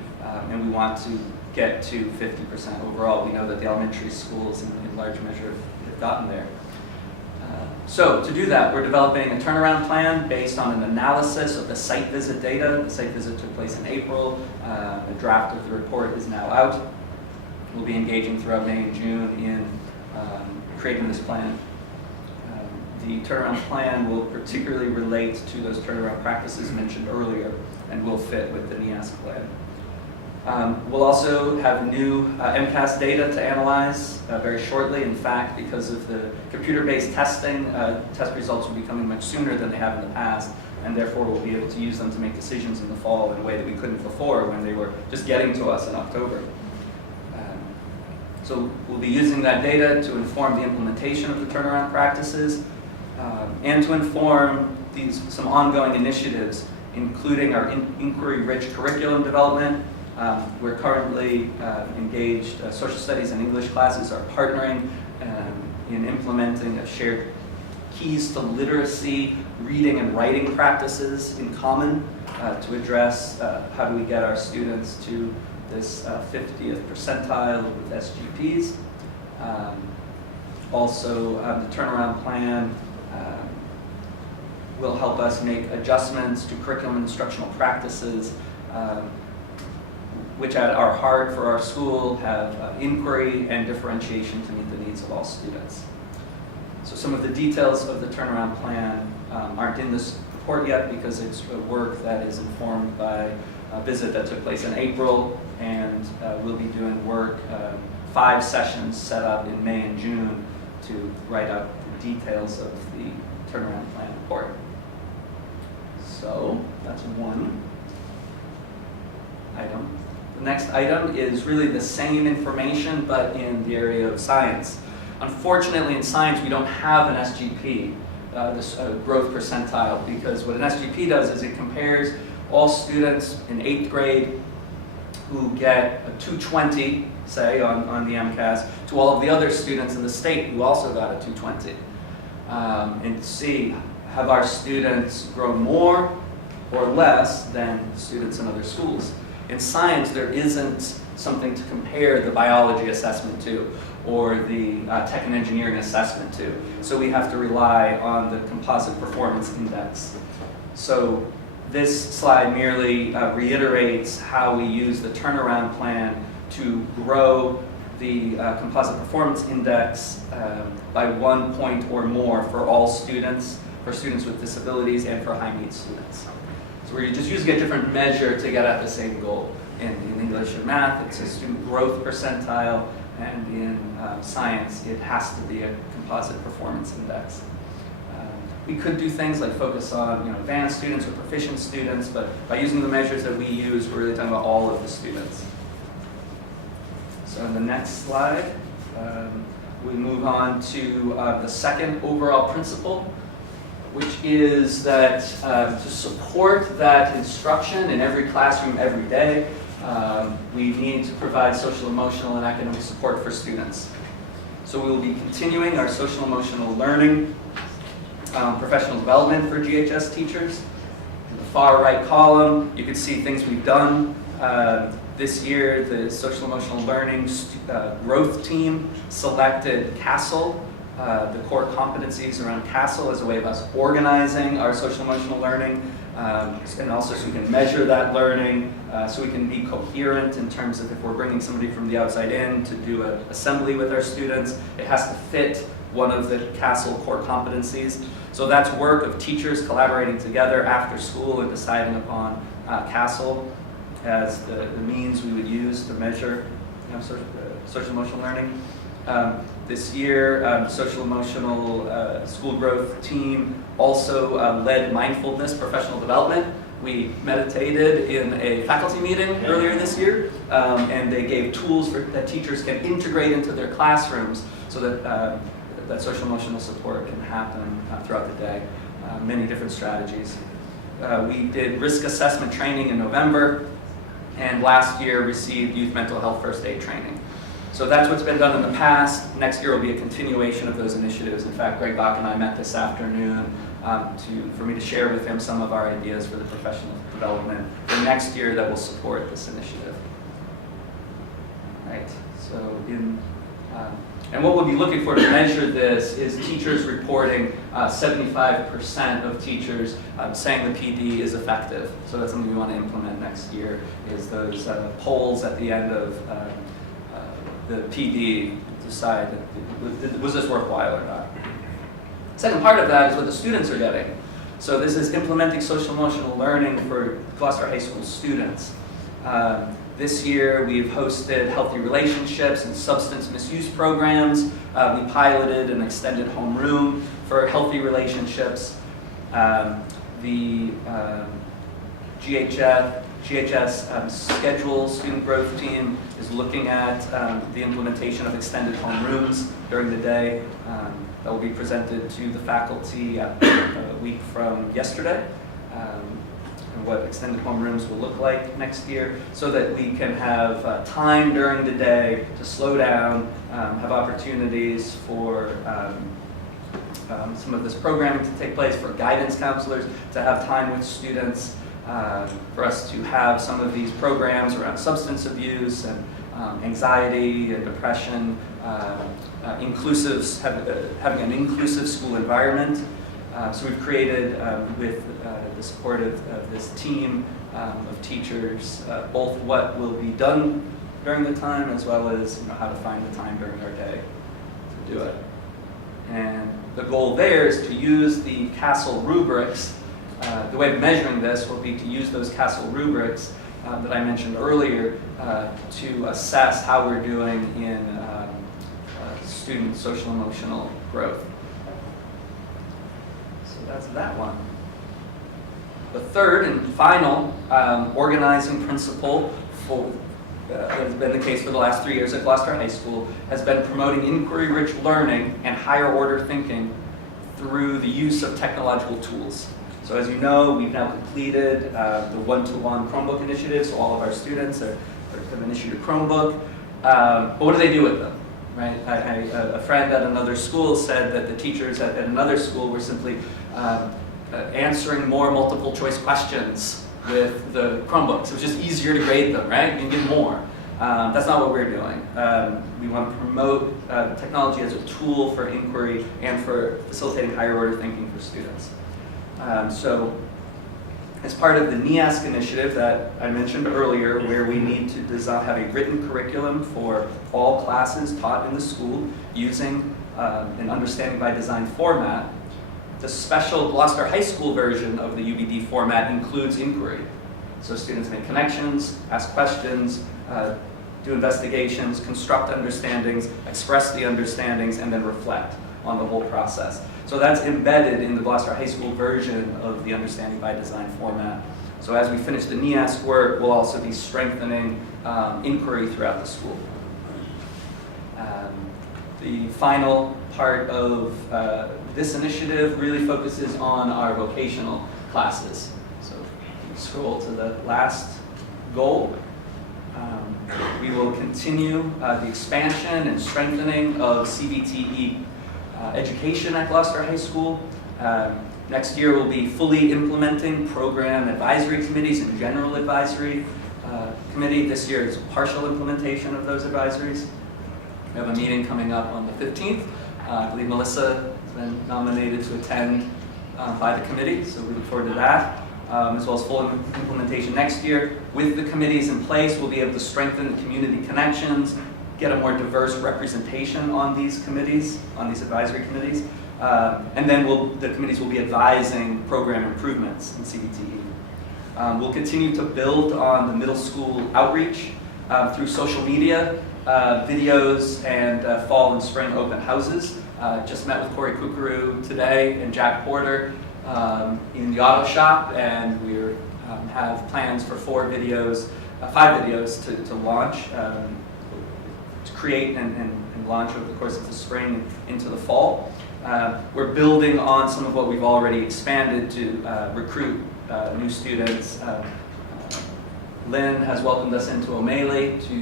and we want to get to 50% overall. We know that the elementary schools in large measure have gotten there. So to do that, we're developing a turnaround plan based on an analysis of the site visit data. The site visit took place in April. The draft of the report is now out. We'll be engaging throughout May and June in creating this plan. The turnaround plan will particularly relate to those turnaround practices mentioned earlier and will fit with the NEASC plan. We'll also have new MCAS data to analyze very shortly. In fact, because of the computer-based testing, test results will be coming much sooner than they have in the past, and therefore we'll be able to use them to make decisions in the fall in a way that we couldn't before when they were just getting to us in October. So we'll be using that data to inform the implementation of the turnaround practices and to inform some ongoing initiatives, including our inquiry-rich curriculum development. We're currently engaged, social studies and English classes are partnering in implementing a shared keys to literacy, reading and writing practices in common to address how do we get our students to this 50th percentile with SGPs. Also, the turnaround plan will help us make adjustments to curriculum and instructional practices which at our heart for our school have inquiry and differentiation to meet the needs of all students. So some of the details of the turnaround plan aren't in this report yet because it's work that is informed by a visit that took place in April, and we'll be doing work, 5 sessions set up in May and June to write out the details of the turnaround plan report. So that's one item. The next item is really the same information, but in the area of science. Unfortunately, in science, we don't have an SGP, this growth percentile, because what an SGP does is it compares all students in 8th grade who get a 220, say, on the MCAS, to all of the other students in the state who also got a 220. And to see, have our students grown more or less than students in other schools? In science, there isn't something to compare the biology assessment to or the tech and engineering assessment to. So we have to rely on the composite performance index. So this slide merely reiterates how we use the turnaround plan to grow the composite performance index by 1 point or more for all students, for students with disabilities, and for high needs students. So we're just using a different measure to get at the same goal. In English and math, it's a student growth percentile, and in science, it has to be a composite performance index. We could do things like focus on advanced students or proficient students, but by using the measures that we use, we're really talking about all of the students. So in the next slide, we move on to the second overall principle, which is that to support that instruction in every classroom every day, we need to provide social, emotional, and academic support for students. So we will be continuing our social emotional learning, professional development for GHS teachers. In the far right column, you can see things we've done. This year, the social emotional learning growth team selected CASEL, the core competencies around CASEL, as a way of us organizing our social emotional learning, and also so we can measure that learning, so we can be coherent in terms of if we're bringing somebody from the outside in to do an assembly with our students, it has to fit one of the CASEL core competencies. So that's work of teachers collaborating together after school and deciding upon CASEL as the means we would use to measure social emotional learning. This year, social emotional school growth team also led mindfulness professional development. We meditated in a faculty meeting earlier this year, and they gave tools that teachers can integrate into their classrooms so that that social emotional support can happen throughout the day. Many different strategies. We did risk assessment training in November, and last year received youth mental health first aid training. So that's what's been done in the past. Next year will be a continuation of those initiatives. In fact, Greg Bach and I met this afternoon for me to share with him some of our ideas for the professional development for next year that will support this initiative. Right. So and what we'll be looking for to measure this is teachers reporting 75% of teachers saying the PD is effective. So that's something we want to implement next year, is those polls at the end of the PD decide, was this worthwhile or not? Second part of that is what the students are getting. So this is implementing social emotional learning for Gloucester High School students. This year we've hosted healthy relationships and substance misuse programs. We piloted an extended homeroom for healthy relationships. The GHS schedule student growth team is looking at the implementation of extended homerooms during the day. That will be presented to the faculty a week from yesterday. And what extended homerooms will look like next year, so that we can have time during the day to slow down, have opportunities for some of this programming to take place, for guidance counselors to have time with students, for us to have some of these programs around substance abuse and anxiety and depression, having an inclusive school environment. So we've created, with the support of this team of teachers, both what will be done during the time as well as how to find the time during our day to do it. And the goal there is to use the CASEL rubrics. The way of measuring this will be to use those CASEL rubrics that I mentioned earlier to assess how we're doing in student social emotional growth. So that's that one. The third and final organizing principle that has been the case for the last 3 years at Gloucester High School has been promoting inquiry-rich learning and higher-order thinking through the use of technological tools. So as you know, we've now completed the one-to-one Chromebook initiative, so all of our students have been issued a Chromebook. But what do they do with them? Right? A friend at another school said that the teachers at another school were simply answering more multiple choice questions with the Chromebooks. It was just easier to grade them, right? You can get more. That's not what we're doing. We want to promote technology as a tool for inquiry and for facilitating higher order thinking for students. So as part of the NEASC initiative that I mentioned earlier, where we need to have a written curriculum for all classes taught in the school using an understanding by design format, the special Gloucester High School version of the UBD format includes inquiry. So students make connections, ask questions, do investigations, construct understandings, express the understandings, and then reflect on the whole process. So that's embedded in the Gloucester High School version of the Understanding by Design format. So as we finish the NEASC work, we'll also be strengthening inquiry throughout the school. The final part of this initiative really focuses on our vocational classes. So scroll to the last goal. We will continue the expansion and strengthening of CBTE education at Gloucester High School. Next year we'll be fully implementing program advisory committees and general advisory committee. This year is partial implementation of those advisories. We have a meeting coming up on the 15th. I believe Melissa has been nominated to attend by the committee, so we look forward to that, as well as full implementation next year. With the committees in place, we'll be able to strengthen community connections, get a more diverse representation on these committees, on these advisory committees, and then the committees will be advising program improvements in CBTE. We'll continue to build on the middle school outreach through social media, videos, and fall and spring open houses. Just met with Corey Kukuru today and Jack Porter in the auto shop, and we have plans for 5 videos to launch, to create and launch over the course of the spring into the fall. We're building on some of what we've already expanded to recruit new students. Lynn has welcomed us into O'Malley to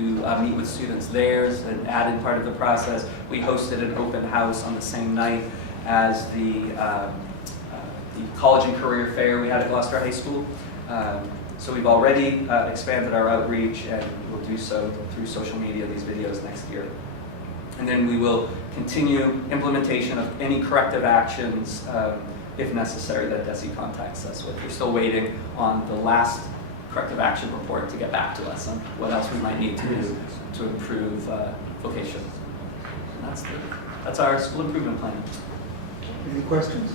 meet with students there, an added part of the process. We hosted an open house on the same night as the college and career fair we had at Gloucester High School. So we've already expanded our outreach, and we'll do so through social media, these videos next year. And then we will continue implementation of any corrective actions, if necessary, that DESE contacts us with. We're still waiting on the last corrective action report to get back to us on what else we might need to do to improve vocation. And that's our school improvement plan. Any questions?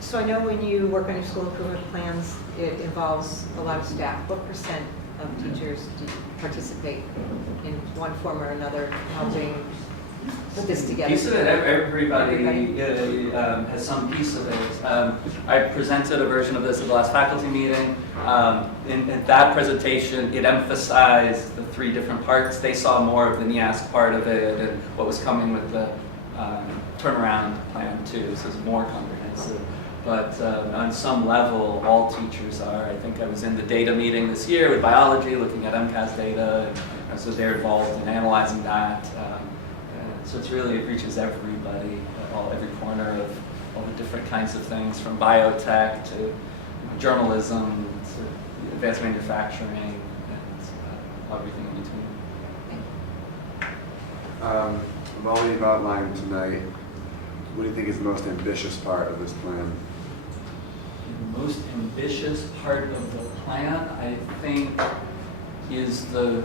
So I know when you work on your school improvement plans, it involves a lot of staff. What percent of teachers do participate in one form or another helping put this together? Piece of it, everybody has some piece of it. I presented a version of this at the last faculty meeting. In that presentation, it emphasized the 3 different parts. They saw more of the NEASC part of it and what was coming with the turnaround plan too, so it's more comprehensive. But on some level, all teachers are. I think I was in the data meeting this year with biology, looking at MCAS data, and so they're involved in analyzing that. So it reaches everybody, every corner of all the different kinds of things, from biotech to journalism to advanced manufacturing and everything in between. Of all you've outlined tonight, what do you think is the most ambitious part of this plan? The most ambitious part of the plan, I think, is the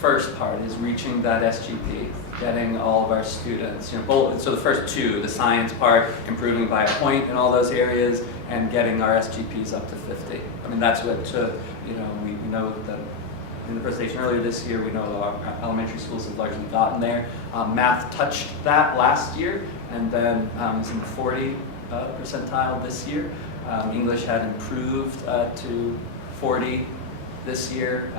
first part, is reaching that SGP, getting all of our students, so the first 2, the science part, improving by a point in all those areas, and getting our SGPs up to 50. I mean, that's what, we know that in the presentation earlier this year, we know our elementary schools have largely gotten there. Math touched that last year, and then was in the 40 percentile this year. English had improved to 40 this year.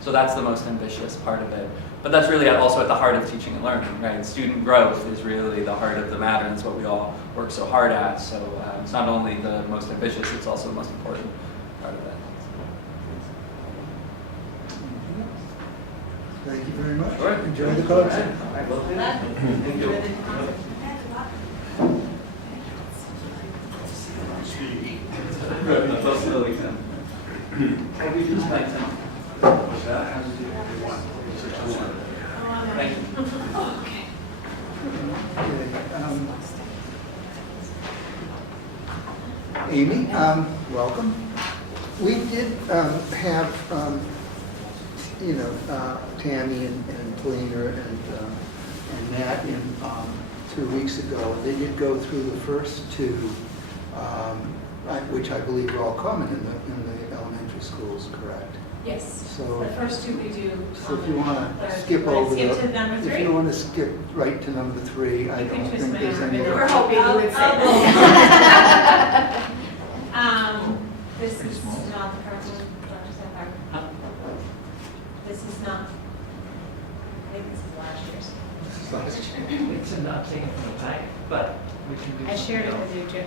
So that's the most ambitious part of it. But that's really also at the heart of teaching and learning, right? Student growth is really the heart of the matter, and it's what we all work so hard at. So it's not only the most ambitious, it's also the most important part of it. Thank you very much. Sure. Enjoy the concert. Thank you. Thank you. Amy, welcome. We did have, Tammy and Polina and Matt in 2 weeks ago. They did go through the first 2, which I believe are all common in the elementary schools, correct? Yes. So, The first 2 we do. so if you want But to skip let's over skip to number 3. if you want to skip right to number 3, I don't think there's any. We're hoping you would say that. This is not the current one, Dr. Sapphire. This is not. question. It's not taken from the bank, but we can do I something shared it else. with you, Jim.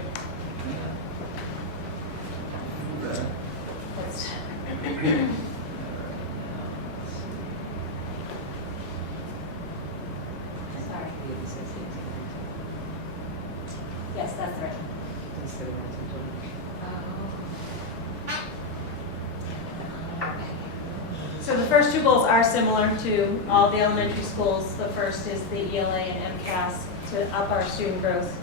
Sorry. Yes, that's right. So the first two goals are similar to all the elementary schools. The first is the ELA and MCAS to up our student growth,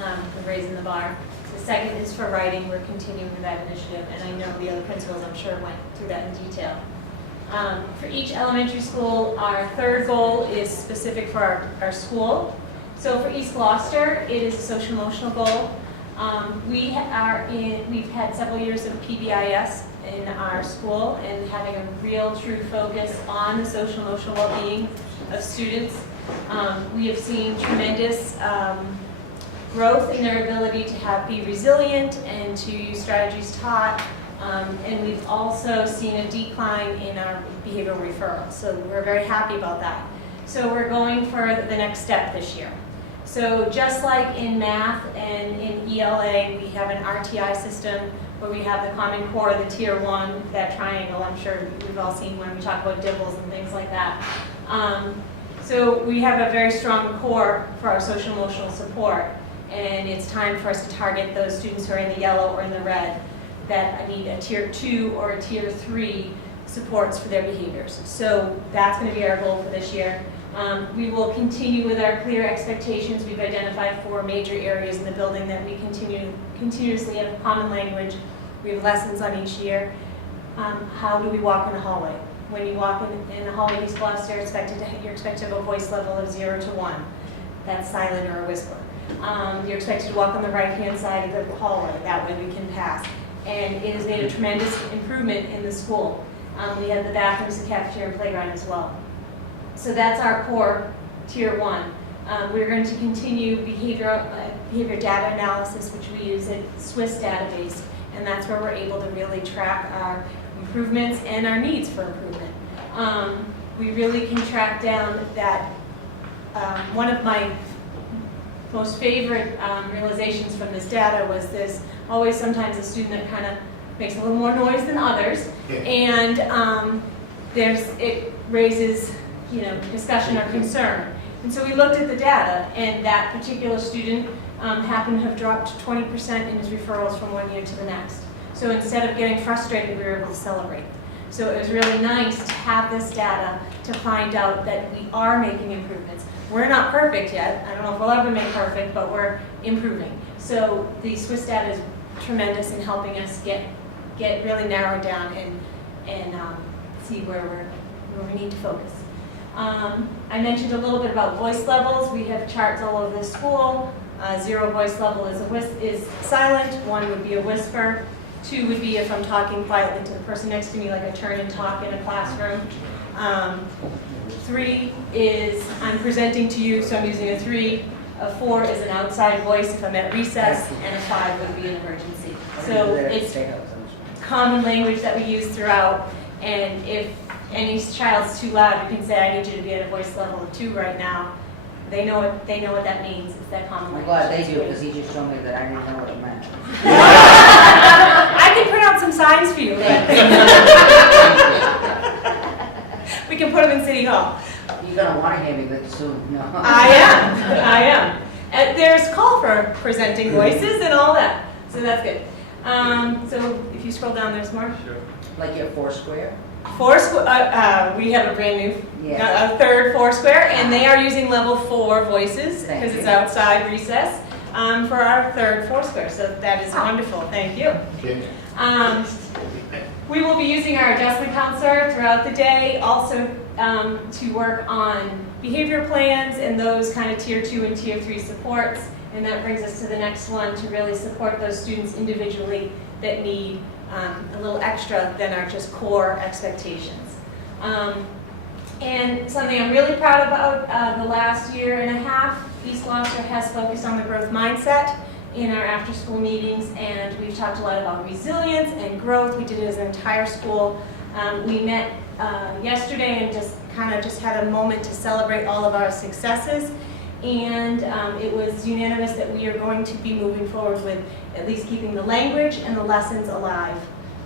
and raising the bar. The second is for writing. We're continuing with that initiative, and I know the other principals, I'm sure, went through that in detail. For each elementary school, our third goal is specific for our school. So for East Gloucester, it is a social emotional goal. We've had several years of PBIS in our school and having a real true focus on the social emotional well-being of students. We have seen tremendous growth in their ability to be resilient and to use strategies taught. And we've also seen a decline in our behavioral referrals. So we're very happy about that. So we're going for the next step this year. So just like in math and in ELA, we have an RTI system where we have the Common Core, the Tier 1, that triangle. I'm sure we've all seen when we talk about dibbles and things like that. So we have a very strong core for our social emotional support, and it's time for us to target those students who are in the yellow or in the red that need a Tier 2 or a Tier 3 supports for their behaviors. So that's going to be our goal for this year. We will continue with our clear expectations. We've identified 4 major areas in the building that we continuously have common language. We have lessons on each year. How do we walk in the hallway? When you walk in the hallway, East Gloucester, you're expected to have a voice level of 0 to 1. That's silent or a whisper. You're expected to walk on the right-hand side of the hallway. That way we can pass. And it has made a tremendous improvement in the school. We have the bathrooms, the cafeteria, and playground as well. So that's our core, Tier 1. We're going to continue behavior data analysis, which we use a Swiss database, and that's where we're able to really track our improvements and our needs for improvement. We really can track down that one of my most favorite realizations from this data was there's always sometimes a student that kind of makes a little more noise than others, and it raises discussion or concern. And so we looked at the data, and that particular student happened to have dropped 20% in his referrals from one year to the next. So instead of getting frustrated, we were able to celebrate. So it was really nice to have this data to find out that we are making improvements. We're not perfect yet. I don't know if we'll ever make perfect, but we're improving. So the Swiss data is tremendous in helping us get really narrowed down and see where we need to focus. I mentioned a little bit about voice levels. We have charts all over the school. 0 voice level is silent. 1 would be a whisper. 2 would be if I'm talking quietly to the person next to me, like I turn and talk in a classroom. 3 is I'm presenting to you, so I'm using a 3. A 4 is an outside voice if I'm at recess, and a 5 would be an emergency. So it's common language that we use throughout, and if any child's too loud, you can say, I need you to be at a voice level of 2 right now. They know what that means. It's that common I'm language. glad they do, because he just showed me that I didn't know what it meant. I can print out some signs for you. We can put them in City Hall. You're gonna want to hear me that soon, no? I am. And there's call for presenting voices and all that, so that's good. So if you scroll down, there's more. Sure. Like your Foursquare? We have a brand new, a third Foursquare, and they are using level 4 voices because it's outside recess for our third Foursquare. So that is wonderful. Thank you. We will be using our adjustment counselor throughout the day, also to work on behavior plans and those kind of Tier 2 and Tier 3 supports. And that brings us to the next one, to really support those students individually that need a little extra than our just core expectations. And something I'm really proud about, the last year and a half, East Gloucester has focused on the growth mindset in our after-school meetings, and we've talked a lot about resilience and growth. We did it as an entire school. We met yesterday and just kind of just had a moment to celebrate all of our successes. And it was unanimous that we are going to be moving forward with at least keeping the language and the lessons alive,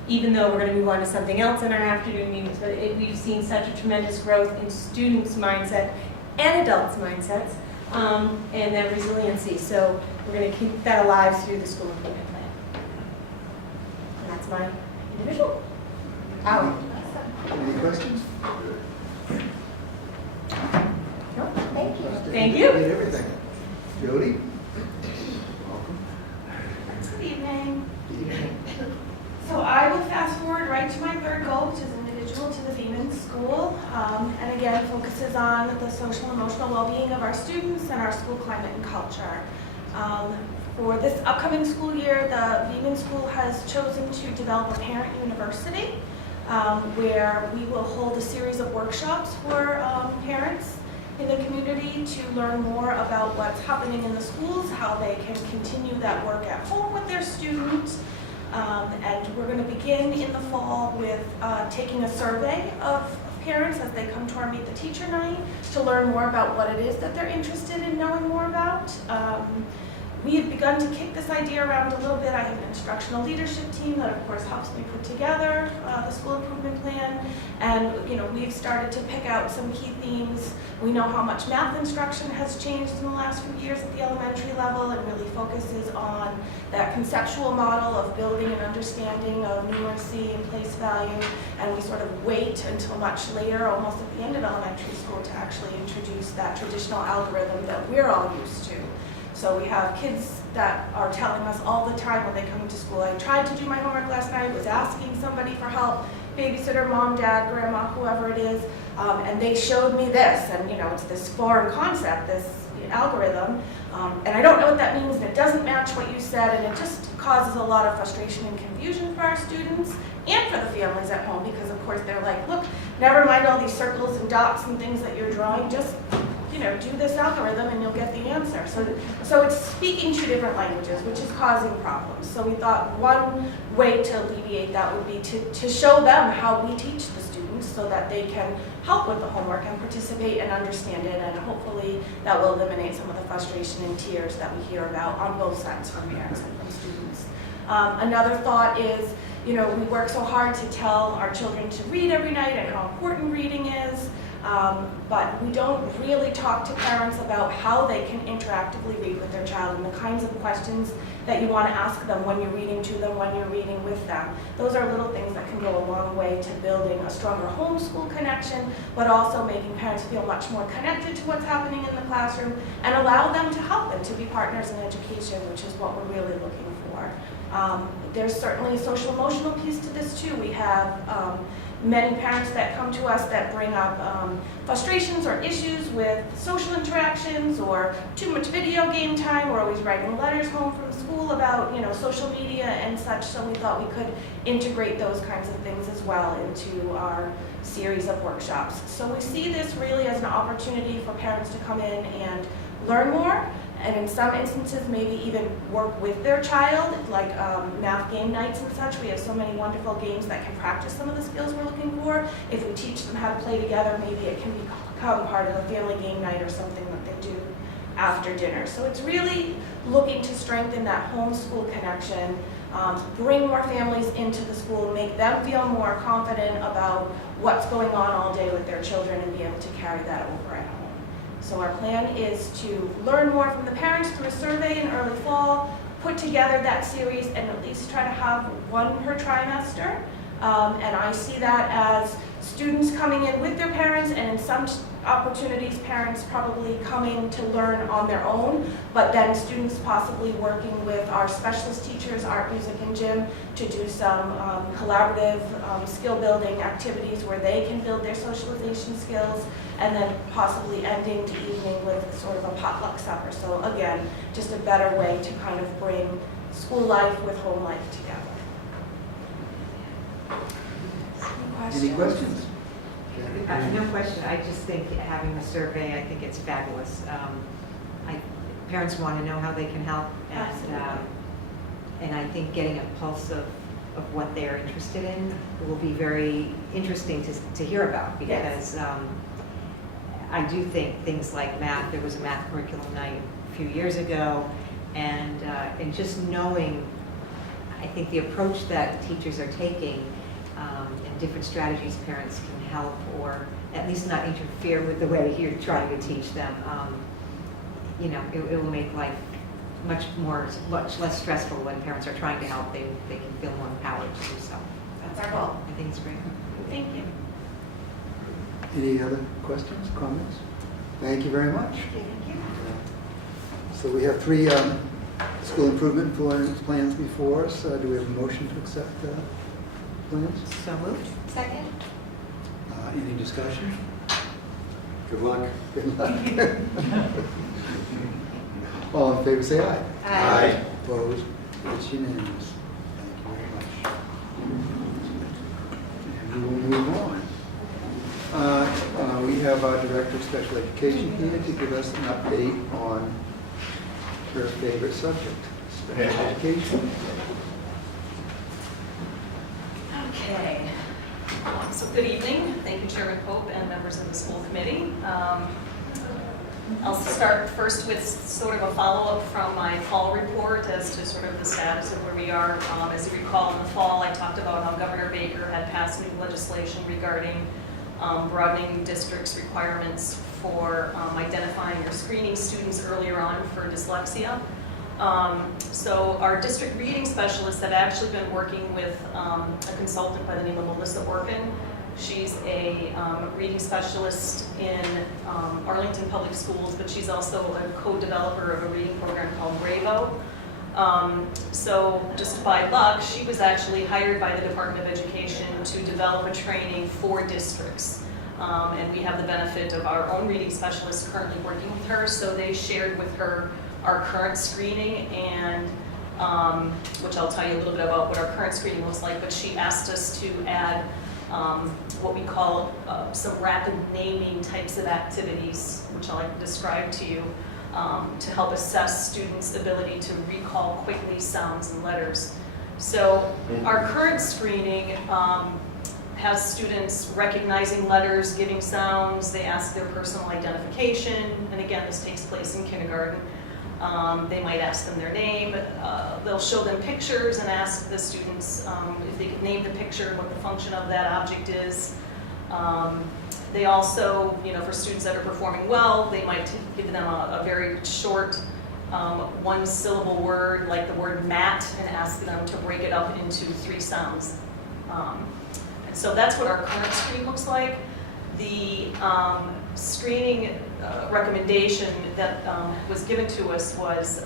even though we're going to move on to something else in our afternoon meetings. But we've seen such a tremendous growth in students' mindset and adults' mindsets and their resiliency. So we're going to keep that alive through the school improvement plan. And that's my individual. Any questions? No? Thank you. Justin, Thank you you. did everything. Jody? Welcome. Good evening. So I will fast forward right to my third goal, which is individual to the Beeman School. And again, focuses on the social and emotional well-being of our students and our school climate and culture. For this upcoming school year, the Beeman School has chosen to develop a parent university where we will hold a series of workshops for parents in the community to learn more about what's happening in the schools, how they can continue that work at home with their students. And we're going to begin in the fall with taking a survey of parents as they come to our Meet the Teacher night to learn more about what it is that they're interested in knowing more about. We have begun to kick this idea around a little bit. I have an instructional leadership team that, of course, helps me put together the school improvement plan. And we've started to pick out some key themes. We know how much math instruction has changed in the last few years at the elementary level, and really focuses on that conceptual model of building an understanding of numeracy and place value. And we sort of wait until much later, almost at the end of elementary school, to actually introduce that traditional algorithm that we're all used to. So we have kids that are telling us all the time when they come into school, I tried to do my homework last night, was asking somebody for help, babysitter, mom, dad, grandma, whoever it is, and they showed me this, and it's this foreign concept, this algorithm, and I don't know what that means, and it doesn't match what you said, and it just causes a lot of frustration and confusion for our students and for the families at home, because of course they're like, look, never mind all these circles and dots and things that you're drawing, just do this algorithm and you'll get the answer. So it's speaking two different languages, which is causing problems. So we thought one way to alleviate that would be to show them how we teach the students so that they can help with the homework and participate and understand it, and hopefully that will eliminate some of the frustration and tears that we hear about on both sides from parents and from students. Another thought is, we work so hard to tell our children to read every night and how important reading is. But we don't really talk to parents about how they can interactively read with their child and the kinds of questions that you want to ask them when you're reading to them, when you're reading with them. Those are little things that can go a long way to building a stronger homeschool connection, but also making parents feel much more connected to what's happening in the classroom and allow them to help them to be partners in education, which is what we're really looking for. There's certainly a social emotional piece to this too. We have many parents that come to us that bring up frustrations or issues with social interactions or too much video game time. We're always writing letters home from school about social media and such, so we thought we could integrate those kinds of things as well into our series of workshops. So we see this really as an opportunity for parents to come in and learn more, and in some instances maybe even work with their child, like math game nights and such. We have so many wonderful games that can practice some of the skills we're looking for. If we teach them how to play together, maybe it can become part of a family game night or something that they do after dinner. So it's really looking to strengthen that homeschool connection, bring more families into the school, make them feel more confident about what's going on all day with their children, and be able to carry that over at home. So our plan is to learn more from the parents through a survey in early fall, put together that series, and at least try to have one per trimester. And I see that as students coming in with their parents, and in some opportunities, parents probably coming to learn on their own, but then students possibly working with our specialist teachers, art, music, and gym, to do some collaborative skill building activities where they can build their socialization skills, and then possibly ending the evening with sort of a potluck supper. So again, just a better way to kind of bring school life with home life together. Any questions? No question. I just think having the survey, I think it's fabulous. Parents want to know how they can help, and I think getting a pulse of what they're interested in will be very interesting to hear about, because I do think things like math, there was a math curriculum night a few years ago, and just knowing, I think the approach that teachers are taking and different strategies parents can help, or at least not interfere with the way you're trying to teach them, you know, it will make life much less stressful when parents are trying to help. They can feel more empowered to do so. That's our goal. I think it's great. Thank you. Any other questions, comments? Thank you very much. Thank you. So we have 3 school improvement plans before us. Do we have a motion to accept plans? So moved. Second? Any discussion? Good luck. Good luck. All in favor, say aye. Aye. Opposed? It's unanimous. Thank you very much. And we will move on. We have our Director of Special Education here to give us an update on her favorite subject, special education. Okay. So good evening. Thank you, Chairman Pope and members of the school committee. I'll start first with sort of a follow-up from my fall report as to sort of the status of where we are. As you recall, in the fall, I talked about how Governor Baker had passed new legislation regarding broadening districts' requirements for identifying or screening students earlier on for dyslexia. So our district reading specialists have actually been working with a consultant by the name of Melissa Orkin. She's a reading specialist in Arlington Public Schools, but she's also a co-developer of a reading program called RAVO. So just by luck, she was actually hired by the Department of Education to develop a training for districts. And we have the benefit of our own reading specialists currently working with her, so they shared with her our current screening, and which I'll tell you a little bit about what our current screening looks like, but she asked us to add what we call some rapid naming types of activities, which I'll describe to you, to help assess students' ability to recall quickly sounds and letters. So our current screening has students recognizing letters, giving sounds. They ask their personal identification, and again, this takes place in kindergarten. They might ask them their name. They'll show them pictures and ask the students if they could name the picture, what the function of that object is. They also, you know, for students that are performing well, they might give them a very short one-syllable word, like the word mat, and ask them to break it up into 3 sounds. And so that's what our current screen looks like. The screening recommendation that was given to us was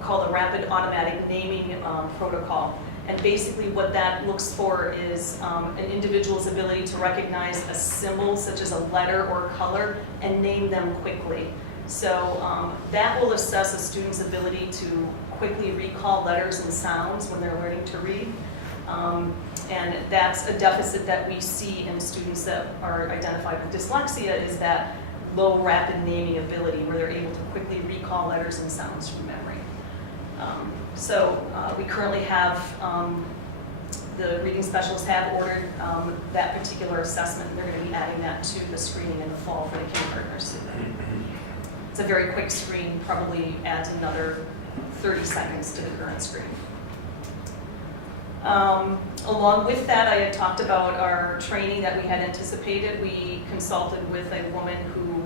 called a rapid automatic naming protocol. And basically what that looks for is an individual's ability to recognize a symbol such as a letter or color and name them quickly. So that will assess a student's ability to quickly recall letters and sounds when they're learning to read. And that's a deficit that we see in students that are identified with dyslexia, is that low rapid naming ability where they're able to quickly recall letters and sounds from memory. So we currently have, the reading specialists have ordered that particular assessment, and they're going to be adding that to the screening in the fall for the kindergartners. It's a very quick screen, probably adds another 30 seconds to the current screen. Along with that, I had talked about our training that we had anticipated. We consulted with a woman who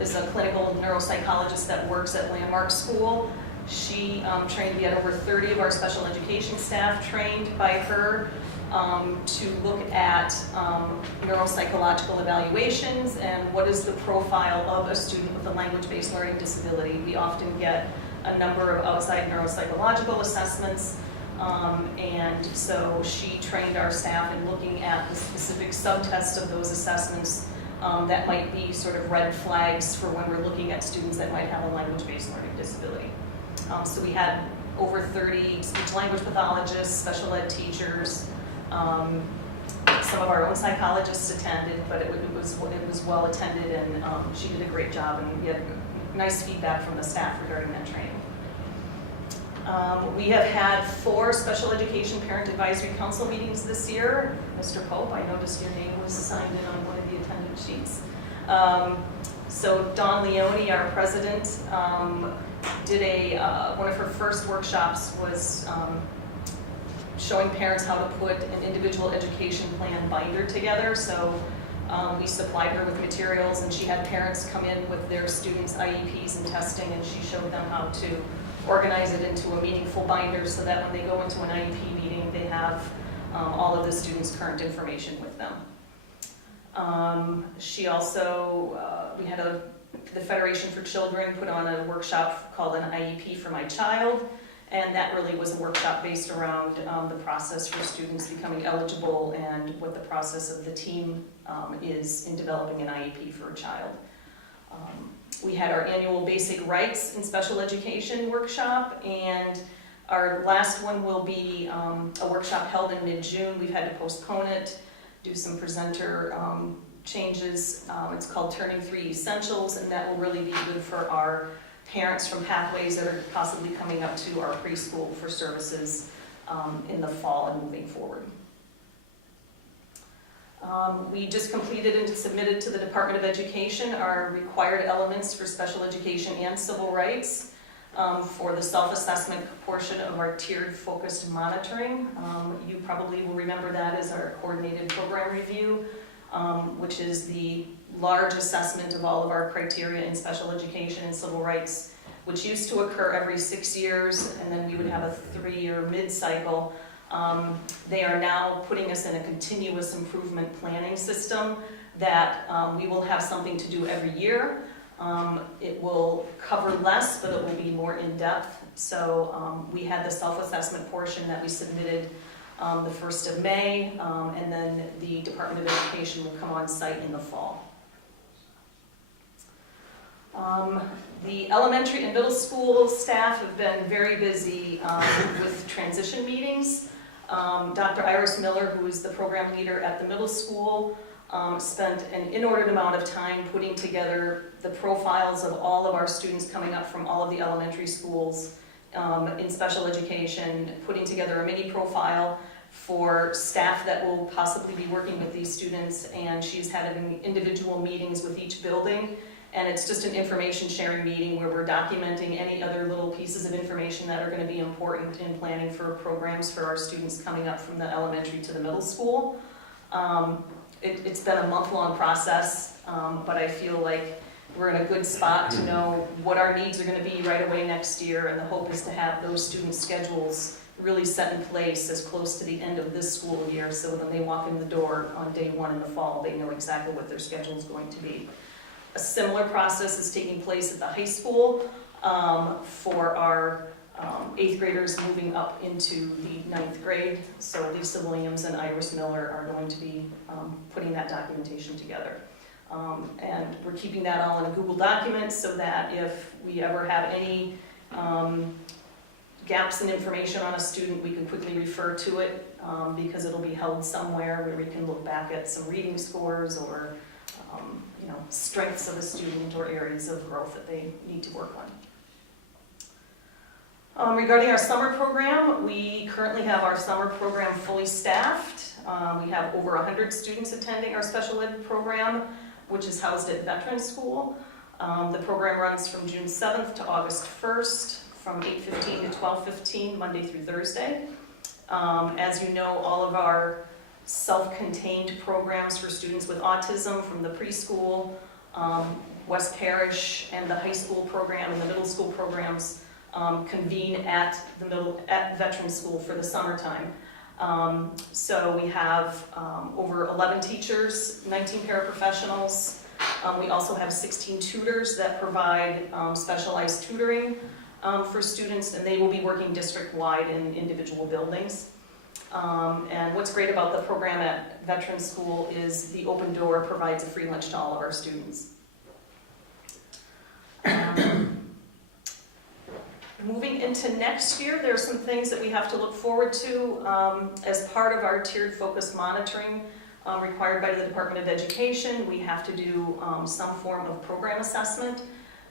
is a clinical neuropsychologist that works at Landmark School. She trained, we had over 30 of our special education staff trained by her to look at neuropsychological evaluations and what is the profile of a student with a language-based learning disability. We often get a number of outside neuropsychological assessments. And so she trained our staff in looking at the specific subtests of those assessments that might be sort of red flags for when we're looking at students that might have a language-based learning disability. So we had over 30 speech-language pathologists, special ed teachers, some of our own psychologists attended, but it was well attended, and she did a great job, and we had nice feedback from the staff regarding that training. We have had 4 special education parent advisory council meetings this year. Mr. Pope, I noticed your name was signed in on one of the attendance sheets. So Dawn Leone, our president, did one of her first workshops was showing parents how to put an individual education plan binder together. So we supplied her with materials, and she had parents come in with their students' IEPs and testing, and she showed them how to organize it into a meaningful binder so that when they go into an IEP meeting, they have all of the students' current information with them. She also, we had the Federation for Children put on a workshop called an IEP for My Child, and that really was a workshop based around the process for students becoming eligible and what the process of the team is in developing an IEP for a child. We had our annual Basic Rights in Special Education workshop, and our last one will be a workshop held in mid-June. We've had to postpone it, do some presenter changes. It's called Turning 3 Essentials, and that will really be good for our parents from pathways that are possibly coming up to our preschool for services in the fall and moving forward. We just completed and submitted to the Department of Education our required elements for special education and civil rights for the self-assessment portion of our tiered focused monitoring. You probably will remember that as our coordinated program review, which is the large assessment of all of our criteria in special education and civil rights, which used to occur every 6 years, and then we would have a 3-year mid-cycle. They are now putting us in a continuous improvement planning system that we will have something to do every year. It will cover less, but it will be more in-depth. So we had the self-assessment portion that we submitted the 1st of May, and then the Department of Education will come on site in the fall. The elementary and middle school staff have been very busy with transition meetings. Dr. Iris Miller, who is the program leader at the middle school, spent an inordinate amount of time putting together the profiles of all of our students coming up from all of the elementary schools in special education, putting together a mini profile for staff that will possibly be working with these students, and she's having individual meetings with each building. And it's just an information sharing meeting where we're documenting any other little pieces of information that are going to be important in planning for programs for our students coming up from the elementary to the middle school. It's been a month-long process, but I feel like we're in a good spot to know what our needs are going to be right away next year, and the hope is to have those student schedules really set in place as close to the end of this school year, so when they walk in the door on day 1 in the fall, they know exactly what their schedule is going to be. A similar process is taking place at the high school for our 8th graders moving up into the 9th grade. So Lisa Williams and Iris Miller are going to be putting that documentation together. And we're keeping that all in a Google document so that if we ever have any gaps in information on a student, we can quickly refer to it because it'll be held somewhere where we can look back at some reading scores or strengths of a student or areas of growth that they need to work on. Regarding our summer program, we currently have our summer program fully staffed. We have over 100 students attending our special ed program, which is housed at Veterans School. The program runs from June 7th to August 1st, from 8:15 to 12:15, Monday through Thursday. As you know, all of our self-contained programs for students with autism from the preschool, West Parish, and the high school program and the middle school programs convene at Veterans School for the summertime. So we have over 11 teachers, 19 paraprofessionals. We also have 16 tutors that provide specialized tutoring for students, and they will be working district-wide in individual buildings. And what's great about the program at Veterans School is the open door provides a free lunch to all of our students. Moving into next year, there are some things that we have to look forward to as part of our tiered focus monitoring required by the Department of Education. We have to do some form of program assessment.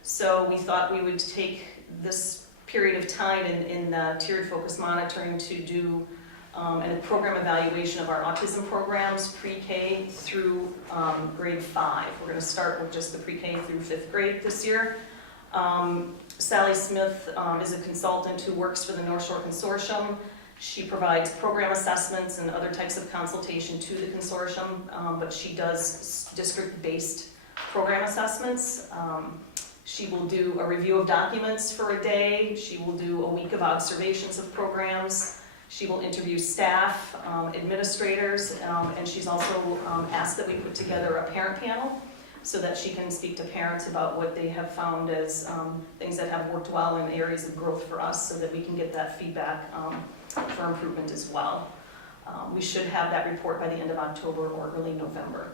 So we thought we would take this period of time in tiered focus monitoring to do and a program evaluation of our autism programs, pre-K through grade 5. We're going to start with just the pre-K through 5th grade this year. Sally Smith is a consultant who works for the North Shore Consortium. She provides program assessments and other types of consultation to the consortium, but she does district-based program assessments. She will do a review of documents for a day. She will do a week of observations of programs. She will interview staff, administrators, and she's also asked that we put together a parent panel so that she can speak to parents about what they have found as things that have worked well in areas of growth for us so that we can get that feedback for improvement as well. We should have that report by the end of October or early November.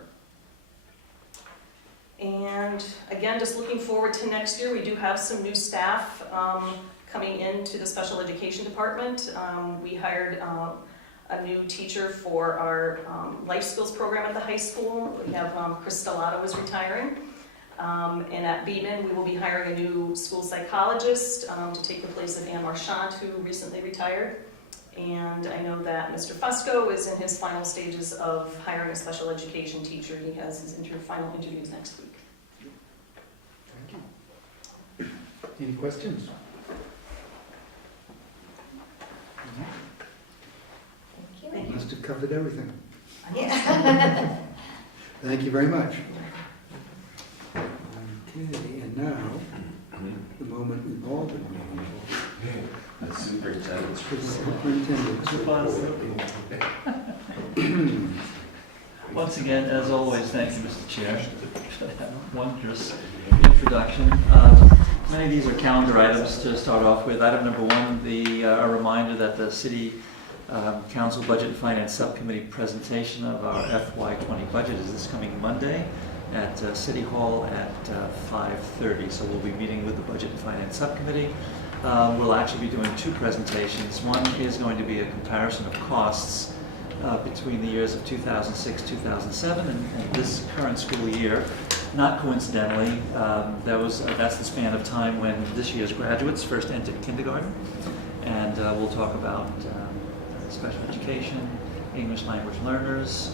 And again, just looking forward to next year, we do have some new staff coming into the special education department. We hired a new teacher for our life skills program at the high school. We have Chris Stellato is retiring. And at Beeman, we will be hiring a new school psychologist to take the place of Anne Marchant, who recently retired. And I know that Mr. Fusco is in his final stages of hiring a special education teacher. He has his final interviews next week. Thank you. Any questions? Thank you. Must have covered everything. Yeah. Thank you very much. Okay, and now, the moment we've all been waiting for. The superintendent's The superintendent's report. Once again, as always, thank you, Mr. Chair, for that wondrous introduction. Many of these are calendar items to start off with. Item number 1, a reminder that the City Council Budget and Finance Subcommittee presentation of our FY20 budget is this coming Monday at City Hall at 5:30. So we'll be meeting with the Budget and Finance Subcommittee. We'll actually be doing 2 presentations. One is going to be a comparison of costs between the years of 2006-2007 and this current school year. Not coincidentally, that's the span of time when this year's graduates first entered kindergarten. And we'll talk about special education, English language learners.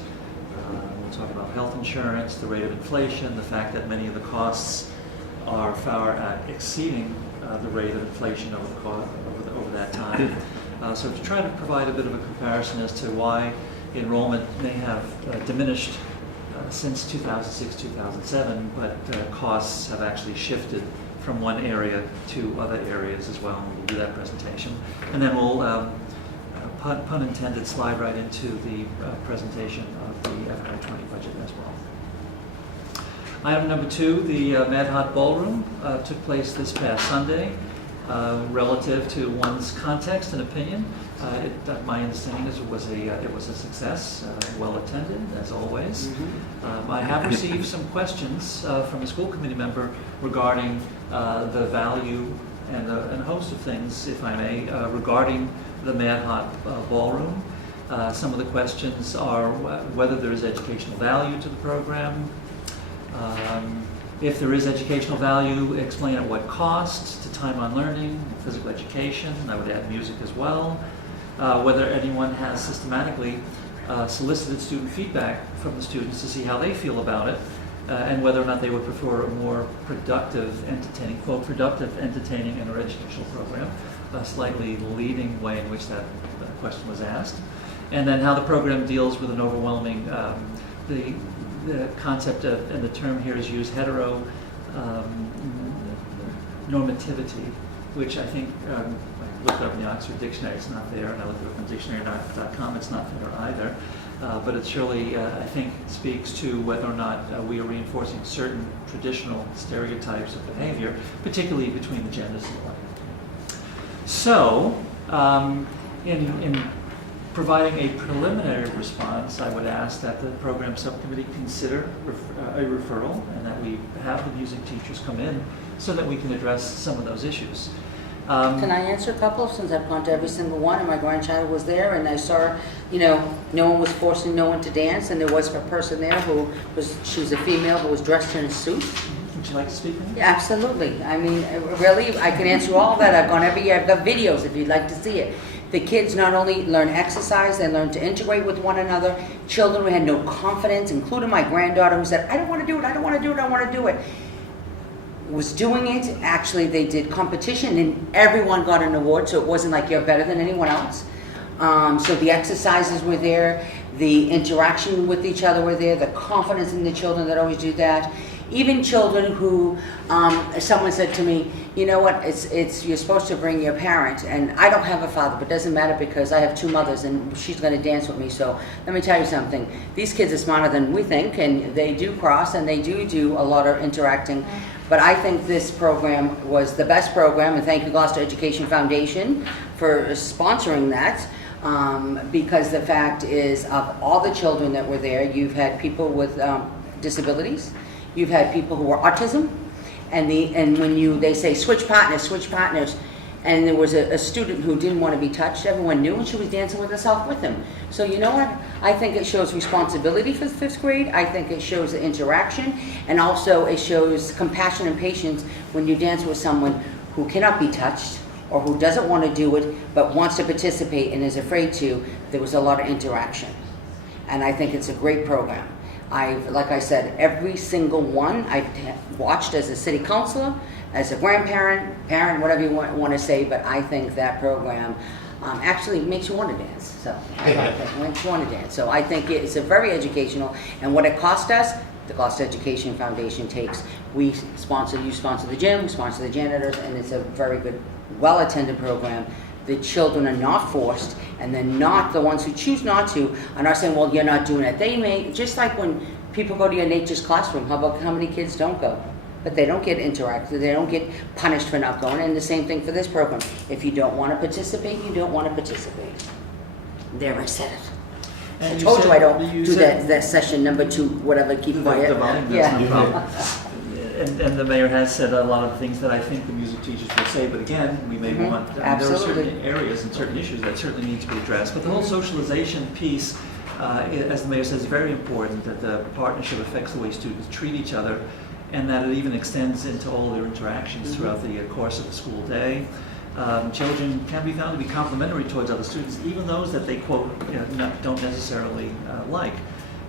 We'll talk about health insurance, the rate of inflation, the fact that many of the costs are far exceeding the rate of inflation over that time. So to try to provide a bit of a comparison as to why enrollment may have diminished since 2006-2007, but costs have actually shifted from one area to other areas as well. We'll do that presentation. And then we'll, pun intended, slide right into the presentation of the FY20 budget as well. Item number 2, the Mad Hot Ballroom took place this past Sunday. Relative to one's context and opinion, my understanding is it was a success, well attended as always. I have received some questions from a school committee member regarding the value and a host of things, if I may, regarding the Mad Hot Ballroom. Some of the questions are whether there is educational value to the program. If there is educational value, explain at what cost to time on learning, physical education, I would add music as well. Whether anyone has systematically solicited student feedback from the students to see how they feel about it, and whether or not they would prefer a more productive, entertaining, quote, productive, entertaining, and or educational program, a slightly leading way in which that question was asked. And then how the program deals with an overwhelming, the concept of, and the term here is used, hetero normativity, which I think, I looked up in the Oxford Dictionary, it's not there, and I looked it up on dictionary.com, it's not there either. But it surely, I think, speaks to whether or not we are reinforcing certain traditional stereotypes of behavior, particularly between the genders. So, in providing a preliminary response, I would ask that the program subcommittee consider a referral and that we have the music teachers come in so that we can address some of those issues. Can I answer a couple, since I've gone to every single one and my grandchild was there and I saw, no one was forcing no one to dance, and there was a person there who was, she was a female who was dressed in a suit. you like to speak? Yeah, absolutely. I mean, really, I can answer all that. I've gone every year. I've got videos if you'd like to see it. The kids not only learn exercise, they learn to integrate with one another. Children who had no confidence, including my granddaughter who said, I don't want to do it, I don't want to do it, I don't want to do it, was doing it. Actually, they did competition and everyone got an award, so it wasn't like you're better than anyone else. So the exercises were there, the interaction with each other were there, the confidence in the children that always do that. Even children who, someone said to me, you know what, you're supposed to bring your parent, and I don't have a father, but it doesn't matter because I have two mothers and she's going to dance with me. So let me tell you something, these kids are smarter than we think, and they do cross and they do a lot of interacting. But I think this program was the best program, and thank you Gloucester Education Foundation for sponsoring that. Because the fact is, of all the children that were there, you've had people with disabilities, you've had people who were autism, and when they say switch partners, and there was a student who didn't want to be touched, everyone knew, and she was dancing with herself with him. So you know what? I think it shows responsibility for the 5th grade. I think it shows the interaction, and also it shows compassion and patience when you dance with someone who cannot be touched, or who doesn't want to do it but wants to participate and is afraid to. There was a lot of interaction. And I think it's a great program. Like I said, every single one I've watched as a city councilor, as a grandparent, parent, whatever you want to say, but I think that program actually makes you want to dance. So I like that. It makes you want to dance. So I think it's a very educational, and what it cost us, the Gloucester Education Foundation takes. You sponsor the gym, we sponsor the janitors, and it's a very good, well-attended program. The children are not forced, and they're not the ones who choose not to, are not saying, well, you're not doing it. They may, just like when people go to your nature's classroom, how many kids don't go? But they don't get interacted, they don't get punished for not going, and the same thing for this program. If you don't want to participate, you don't want to participate. There, I said it. And I told you I don't do said that session number 2, whatever, keep quiet. The volume, that's no problem. And the mayor has said a lot of things that I think the music teachers will say, but again, we may want, there are certain areas and certain issues that certainly need to be addressed. But the whole socialization piece, as the mayor says, is very important, that the partnership affects the way students treat each other, and that it even extends into all their interactions throughout the course of the school day. Children can be found to be complimentary towards other students, even those that they, quote, don't necessarily like.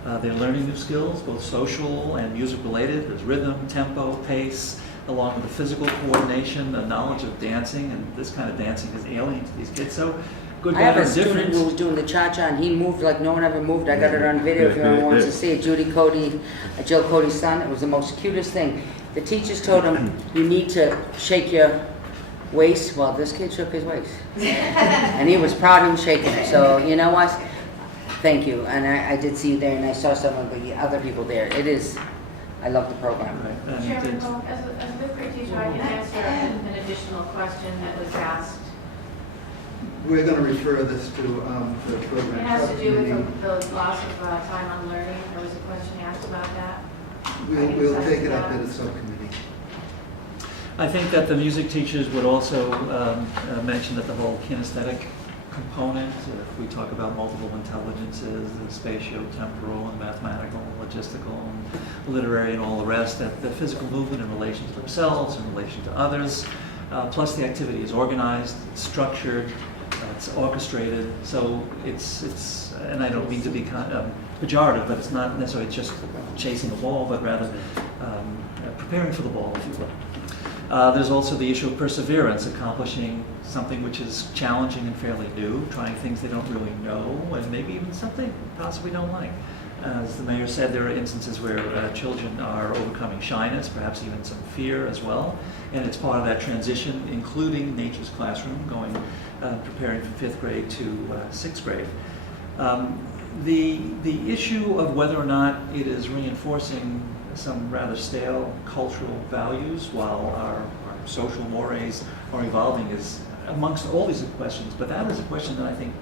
They're learning new skills, both social and music-related. There's rhythm, tempo, pace, along with the physical coordination, the knowledge of dancing, and this kind of dancing is alien to these kids. So, good, I have bad, a or student different. who was doing the cha-cha, and he moved like no one ever moved. I got it on video if anyone wants to see it. Jill Cody's son. It was the most cutest thing. The teachers told him, you need to shake your waist. Well, this kid shook his waist. And he was proud he was shaking it. So, you know what? Thank you. And I did see you there, and I saw some of the other people there. I love the program. Chairman, as a fifth grade teacher, I can answer an additional question that was asked. We're going to refer this to the program. It has to do with the loss of time on learning. There was a question asked about that. We'll take it up in a subcommittee. I think that the music teachers would also mention that the whole kinesthetic component, if we talk about multiple intelligences, the spatio-temporal and mathematical, logistical, and literary, and all the rest, that the physical movement in relation to themselves, in relation to others, plus the activity is organized, it's structured, it's orchestrated, so it's and I don't mean to be pejorative, but it's not necessarily just chasing a ball, but rather preparing for the ball, if you will. There's also the issue of perseverance, accomplishing something which is challenging and fairly new, trying things they don't really know, and maybe even something possibly don't like. As the mayor said, there are instances where children are overcoming shyness, perhaps even some fear as well, and it's part of that transition, including nature's classroom, preparing from 5th grade to 6th grade. The issue of whether or not it is reinforcing some rather stale cultural values while our social mores are evolving is amongst all these questions, but that is a question that I think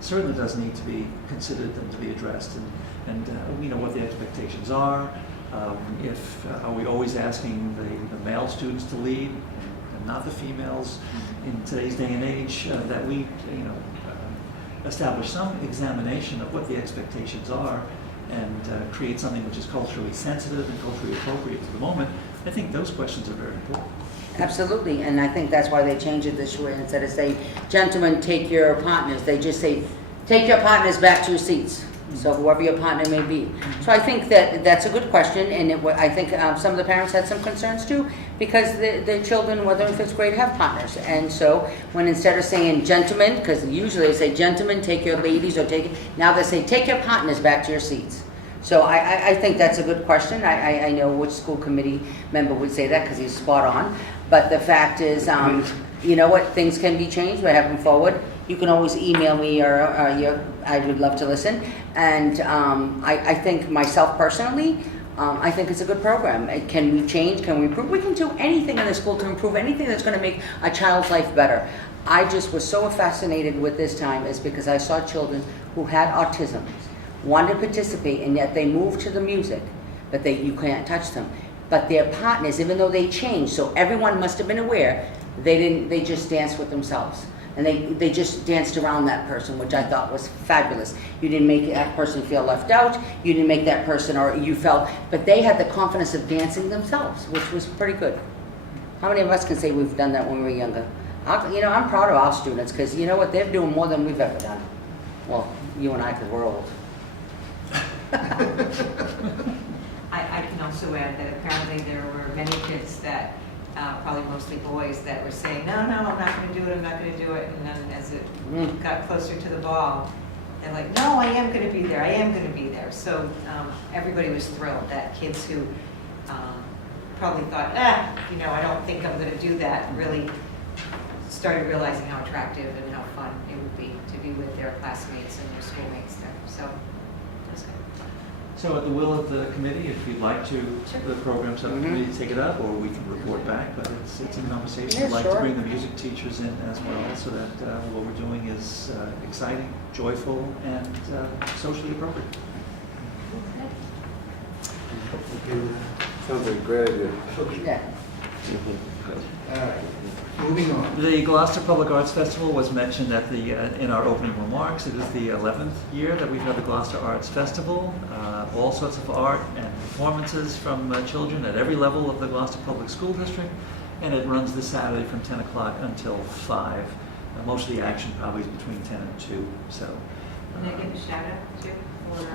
certainly does need to be considered and to be addressed, and what the expectations are. Are we always asking the male students to lead and not the females in today's day and age, that we establish some examination of what the expectations are, and create something which is culturally sensitive and culturally appropriate to the moment, I think those questions are very important. Absolutely, and I think that's why they changed it this way. Instead of saying, gentlemen, take your partners, they just say, take your partners back to your seats. So whoever your partner may be. So I think that that's a good question, and I think some of the parents had some concerns too, because the children, whether in 5th grade, have partners. And so when instead of saying gentlemen, because usually they say gentlemen, take your ladies, or now they say take your partners back to your seats. So I think that's a good question. I know which school committee member would say that because he's spot on. But the fact is, you know what, things can be changed. We're having forward. You can always email me or I would love to listen. And I think myself personally, I think it's a good program. Can we change? Can we improve? We can do anything in the school to improve anything that's going to make a child's life better. I just was so fascinated with this time is because I saw children who had autism, wanted to participate, and yet they moved to the music, but you can't touch them. But their partners, even though they changed, so everyone must have been aware, they just danced with themselves. And they just danced around that person, which I thought was fabulous. You didn't make that person feel left out. You didn't make that person, or you felt, but they had the confidence of dancing themselves, which was pretty good. How many of us can say we've done that when we were younger? I'm proud of our students, because you know what, they're doing more than we've ever done. Well, you and I, because we're old. I can also add that apparently there were many kids that, probably mostly boys, that were saying, no, I'm not going to do it, I'm not going to do it. And then as it got closer to the ball, they're like, no, I am going to be there, I am going to be there. So everybody was thrilled that kids who probably thought, I don't think I'm going to do that, really started realizing how attractive and how fun it would be to be with their classmates and their schoolmates there. So that's good. So at the will of the committee, if you'd like to, the program subcommittee to take it up, or we can report back, but it's a conversation. Yeah, We'd like sure. to bring the music teachers in as well, so that what we're doing is exciting, joyful, and socially appropriate. Sounds like a great idea. Yeah. All right, moving on. The Gloucester Public Arts Festival was mentioned at in our opening remarks. It is the 11th year that we've had the Gloucester Arts Festival. All sorts of art and performances from children at every level of the Gloucester Public School District, and it runs this Saturday from 10 o'clock until 5. Most of the action probably is between 10 and 2. So. And I give a shout out too for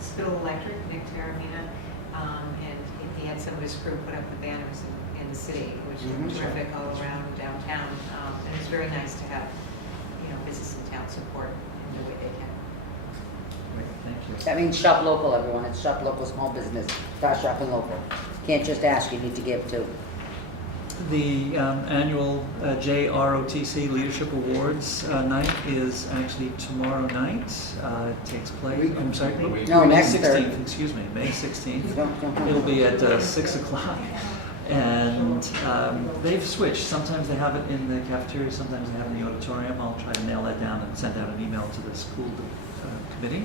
Spittle Electric, Nick Taramina, and he had some of his crew put up the banners in the city, which is terrific all around downtown. And it's very nice to have, business in town support in the way they can. Great, thank you. That means shop local, everyone. It's shop local, small business. Start shopping local. Can't just ask, you need to give too. The annual JROTC Leadership Awards night is actually tomorrow night. It takes place, I'm sorry, No, May next 16th, excuse me, May 16th. It'll be at 6 o'clock. And they've switched. Sometimes they have it in the cafeteria, sometimes they have it in the auditorium. I'll try to nail that down and send out an email to the school committee.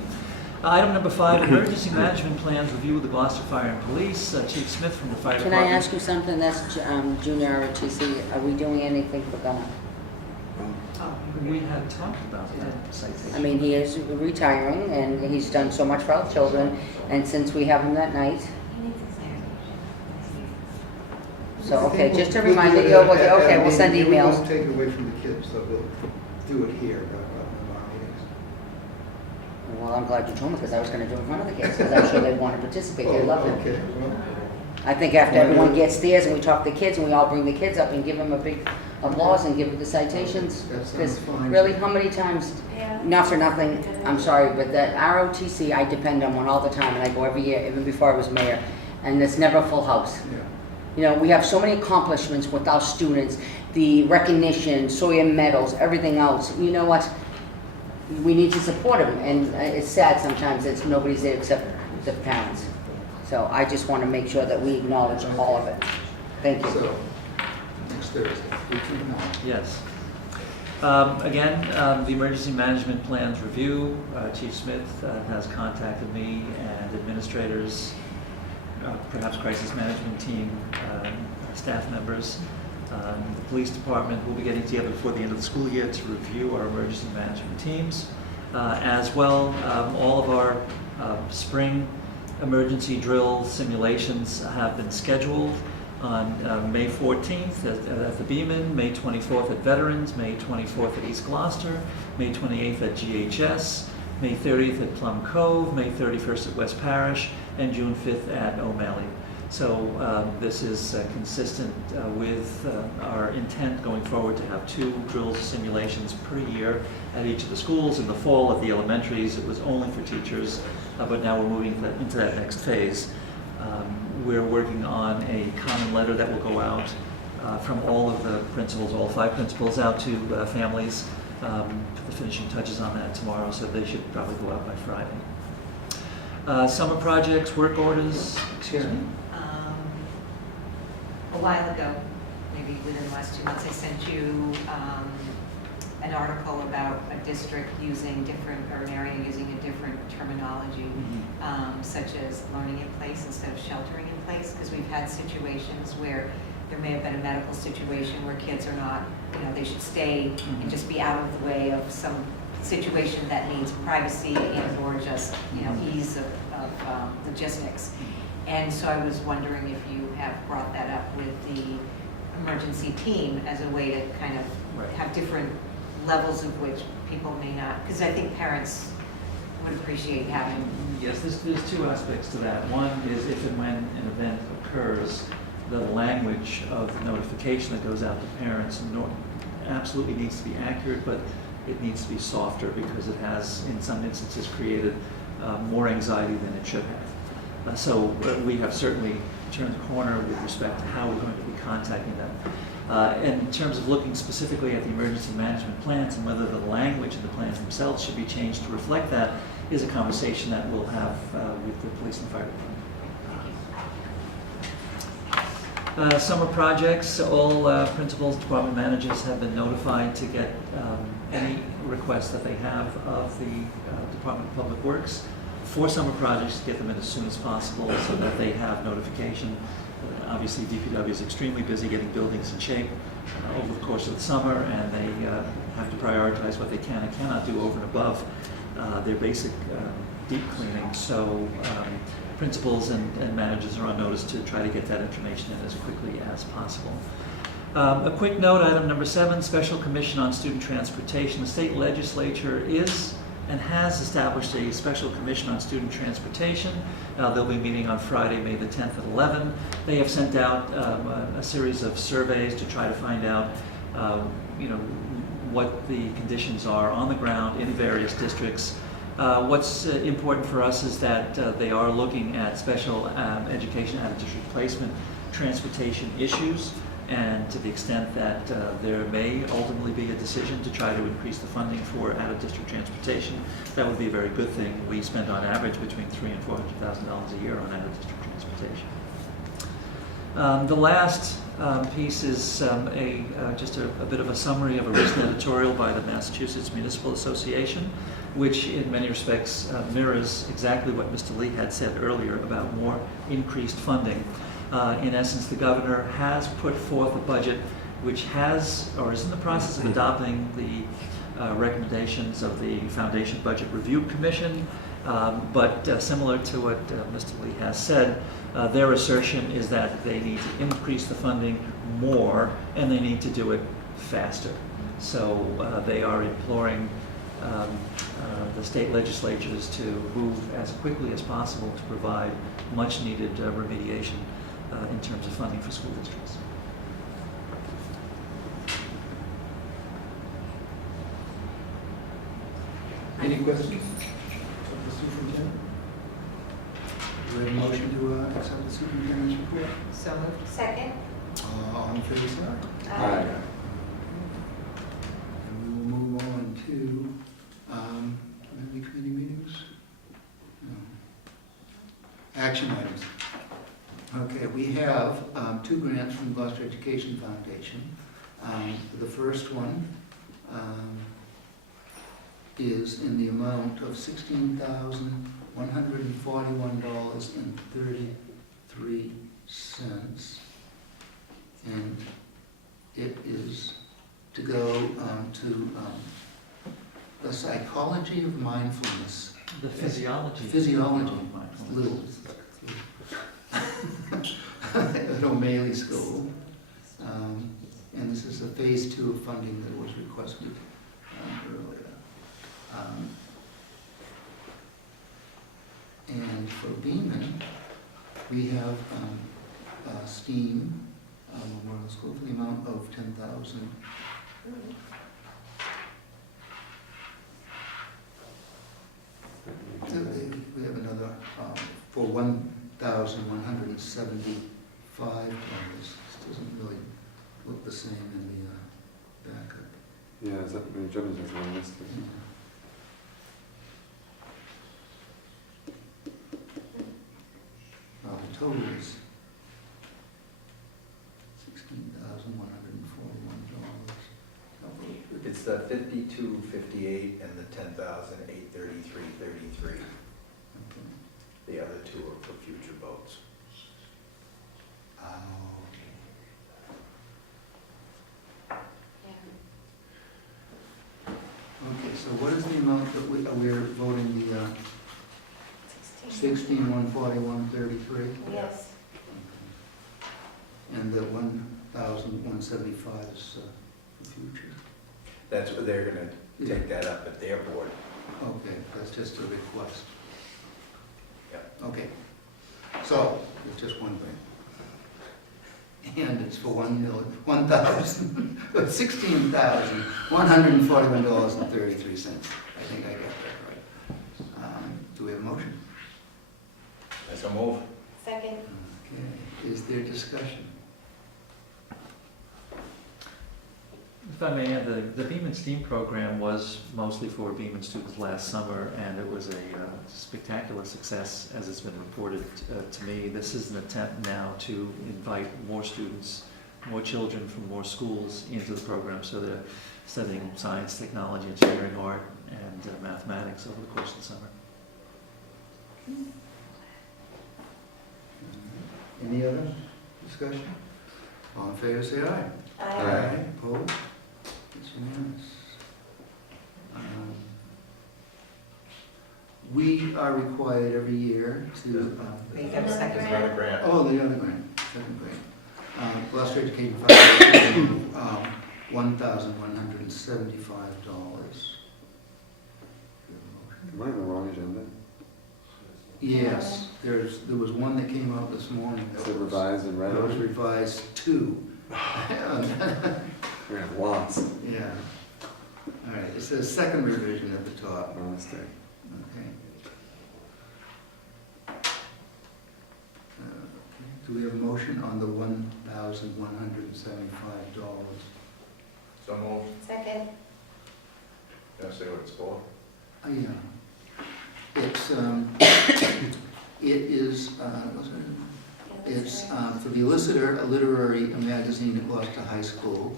Item number 5, emergency management plans review with the Gloucester Fire and Police. Chief Smith from the Fire Can Department. I ask you something? That's junior ROTC. Are we doing anything for Gunnar? We had talked about that citation. I mean, he is retiring and he's done so much for our children. And since we have him that night, so, okay, just a reminder, okay, we'll send We emails. won't take it away from the kids, so we'll do it here, rather than our meetings. Well, I'm glad you told me because I was going to do it in front of the kids because I'm sure they want to participate. They love it. Okay, well, I think after everyone gets theirs and we talk to the kids and we all bring the kids up and give them a big applause and give them the citations. That sounds Because fine. really, how many times, not for nothing, I'm sorry, but that ROTC I depend on one all the time and I go every year, even before I was mayor, and it's never a full house. yeah. You know, we have so many accomplishments with our students, the recognition, Sawyer medals, everything else. You know what? We need to support them, and it's sad sometimes that nobody's there except the parents. So I just want to make sure that we acknowledge all of it. Thank you. So, next Thursday, 3 to 9. Yes. Again, the emergency management plans review. Chief Smith has contacted me and administrators, perhaps crisis management team, staff members. The police department will be getting together before the end of the school year to review our emergency management teams. As well, all of our spring emergency drill simulations have been scheduled on May 14th at the Beaman, May 24th at Veterans, May 24th at East Gloucester, May 28th at GHS, May 30th at Plum Cove, May 31st at West Parish, and June 5th at O'Malley. So this is consistent with our intent going forward to have 2 drill simulations per year at each of the schools. In the fall at the elementaries, it was only for teachers, but now we're moving into that next phase. We're working on a common letter that will go out from all of the principals, all 5 principals, out to families. Put the finishing touches on that tomorrow, so they should probably go out by Friday. Summer projects, work orders, excuse me? A while ago, maybe within the last 2 months, I sent you an article about a district using different, or an area using a different terminology, such as learning in place instead of sheltering in place, because we've had situations where there may have been a medical situation where kids are not, they should stay and just be out of the way of some situation that needs privacy and or just, ease of logistics. And so I was wondering if you have brought that up with the emergency team as a way to kind of have different levels of which people may not, because I think parents would appreciate having. Yes, there's 2 aspects to that. One is if and when an event occurs, the language of the notification that goes out to parents absolutely needs to be accurate, but it needs to be softer because it has, in some instances, created more anxiety than it should have. So we have certainly turned the corner with respect to how we're going to be contacting them. In terms of looking specifically at the emergency management plans and whether the language in the plans themselves should be changed to reflect that is a conversation that we'll have with the police and fire department. Summer projects, all principals, department managers have been notified to get any requests that they have of the Department of Public Works for summer projects, to get them in as soon as possible so that they have notification. Obviously, DPW is extremely busy getting buildings in shape over the course of the summer, and they have to prioritize what they can and cannot do over and above their basic deep cleaning. So principals and managers are on notice to try to get that information in as quickly as possible. A quick note, item number 7, Special Commission on Student Transportation. The state legislature is and has established a Special Commission on Student Transportation. They'll be meeting on Friday, May the 10th at 11. They have sent out a series of surveys to try to find out, what the conditions are on the ground in various districts. What's important for us is that they are looking at special education out-of-district placement transportation issues, and to the extent that there may ultimately be a decision to try to increase the funding for out-of-district transportation, that would be a very good thing. We spend on average between $300,000 and $400,000 a year on out-of-district transportation. The last piece is just a bit of a summary of a recent editorial by the Massachusetts Municipal Association, which in many respects mirrors exactly what Mr. Lee had said earlier about more increased funding. In essence, the governor has put forth a budget which has, or is in the process of adopting the recommendations of the Foundation Budget Review Commission, but similar to what Mr. Lee has said, their assertion is that they need to increase the funding more and they need to do it faster. So they are imploring the state legislatures to move as quickly as possible to provide much needed remediation in terms of funding for school districts. Any questions of the superintendent? Do we have a motion to accept the superintendent's report? So moved. Second. All in favor, say aye. Aye. And we will move on to, any committee meetings? No. Action items. Okay, we have 2 grants from the Gloucester Education Foundation. The first one is in the amount of $16,141.33, and it is to go to the psychology of mindfulness. The physiology. Physiology. of mindfulness. Little's, at O'Malley School. And this is a phase 2 of funding that was requested earlier. And for Beaman, we have STEAM Memorial School for the amount of $10,000. We have another for $1,175. This doesn't really look the same in the backup. Yeah, is that many judges as one listed? The total is $16,141. It's the 5258 and the 10,833.33. The other two are for future votes. Okay, so what is the amount that we're voting the 16,141.33? Yes. And the 1,175 is for future? That's what they're going to take that up at their board. Okay, that's just a request. Yep. Okay, so it's just one thing. And it's for $16,141.33. I think I got that right. Do we have a motion? That's a move. Second. Okay, is there discussion? If I may add, the Beaman STEAM program was mostly for Beaman students last summer, and it was a spectacular success, as it's been reported to me. This is an attempt now to invite more students, more children from more schools into the program, so they're studying science, technology, engineering, art, and mathematics over the course of the summer. Any other discussion? All in favor, say aye. Aye. Opposed? It's unanimous. We are required every year to... They have a second Another grant. Oh, the other grant, second grant. Gloucester Education Foundation, $1,175. Am I on the wrong agenda? Yes, there was one that came out this morning. Is it revised and read? That was revised 2. We're at loss. Yeah. All right, it says second revision at the top. No mistake. Okay. Do we have a motion on the $1,175? So move. Second. Can I say what it's for? Yeah. It's for the Elicitor, a literary magazine at Gloucester High School,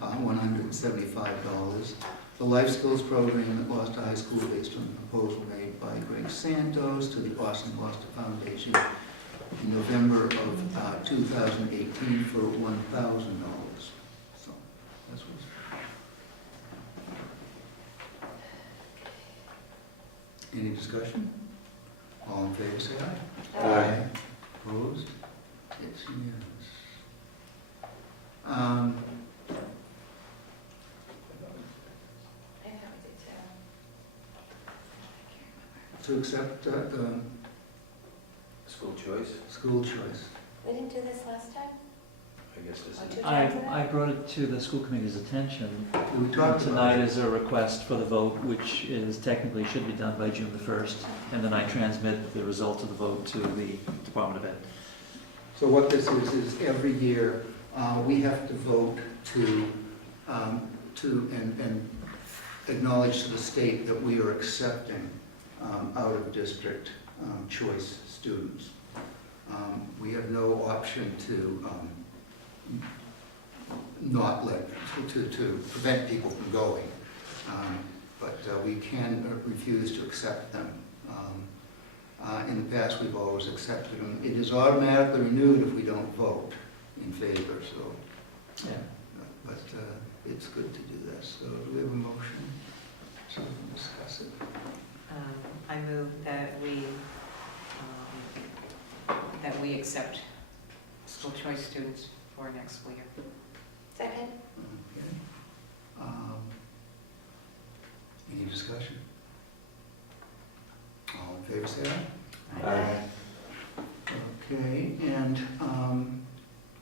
$175. The Life Skills Program at Gloucester High School, based on a proposal made by Greg Santos to the Austin Gloucester Foundation in November of 2018 for $1,000. So that's what's... Any discussion? All in favor, say aye. Aye. Opposed? It's unanimous. To accept the School choice? school choice. We didn't do this last time? I guess this Or is... two times in a row? I brought it to the school committee's attention. We talked Tonight about it. is a request for the vote, which is technically should be done by June the 1st, and then I transmit the result of the vote to the Department of Ed. So what this is every year, we have to vote to acknowledge to the state that we are accepting out-of-district choice students. We have no option to not let, to prevent people from going, but we can refuse to accept them. In the past, we've always accepted them. It is automatically renewed if we don't vote in favor, so, Yeah. but it's good to do this. So do we have a motion? So we can discuss it. I move that we that we accept school choice students for next school year. Second. Okay. Any discussion? All in favor, say aye. Aye. Okay, and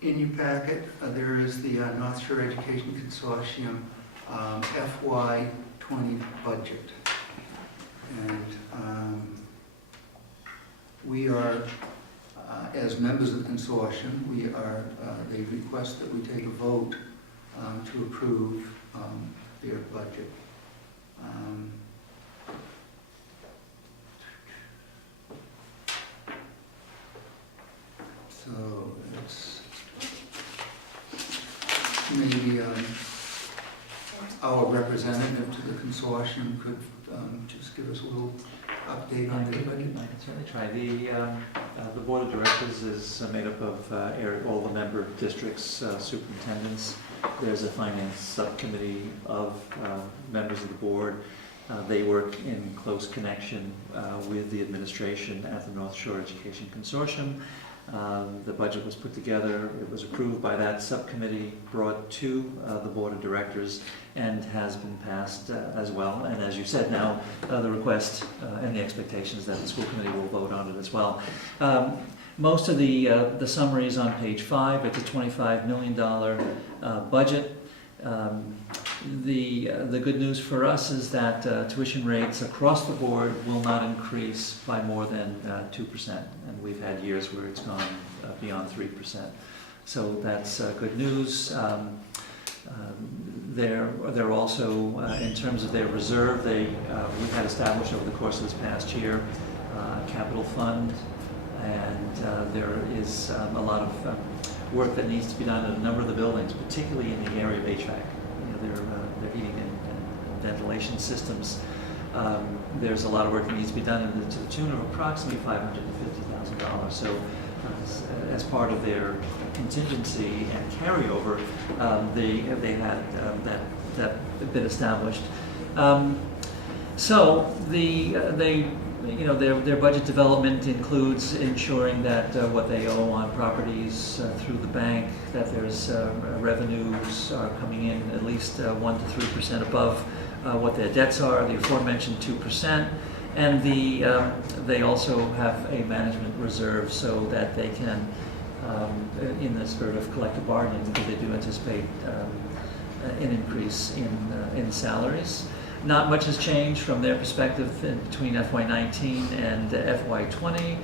in your packet, there is the North Shore Education Consortium FY '20 budget. And we are, as members of the consortium, they request that we take a vote to approve their budget. So it's maybe our representative to the consortium could just give us a little update on their budget. I can certainly try. The board of directors is made up of all the member districts, superintendents. There's a finance subcommittee of members of the board. They work in close connection with the administration at the North Shore Education Consortium. The budget was put together, it was approved by that subcommittee, brought to the board of directors, and has been passed as well. And as you said now, the request and the expectations that the school committee will vote on it as well. Most of the summary is on page 5. It's a $25 million budget. The good news for us is that tuition rates across the board will not increase by more than 2%, and we've had years where it's gone beyond 3%. So that's good news. They're also, in terms of their reserve, we've had established over the course of this past year a capital fund, and there is a lot of work that needs to be done in a number of the buildings, particularly in the area of HVAC. Their heating and ventilation systems. There's a lot of work that needs to be done to the tune of approximately $550,000. So as part of their contingency and carryover, they had that been established. So their budget development includes ensuring that what they owe on properties through the bank, that there's revenues are coming in at least 1 to 3% above what their debts are, the aforementioned 2%, and they also have a management reserve so that they can, in the spirit of collective bargaining, because they do anticipate an increase in salaries. Not much has changed from their perspective between FY19 and FY20.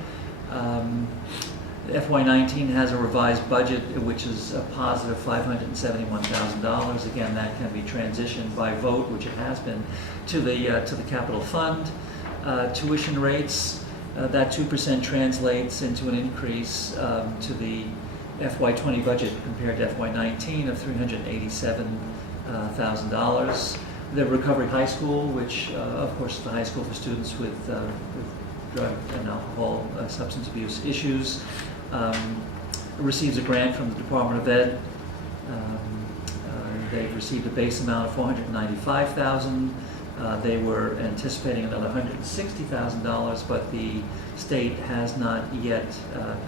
FY19 has a revised budget which is a positive $571,000. Again, that can be transitioned by vote, which it has been, to the capital fund. Tuition rates, that 2% translates into an increase to the FY20 budget compared to FY19 of $387,000. The Recovery High School, which of course is the high school for students with drug and alcohol substance abuse issues, receives a grant from the Department of Ed. They've received a base amount of $495,000. They were anticipating another $160,000, but the state has not yet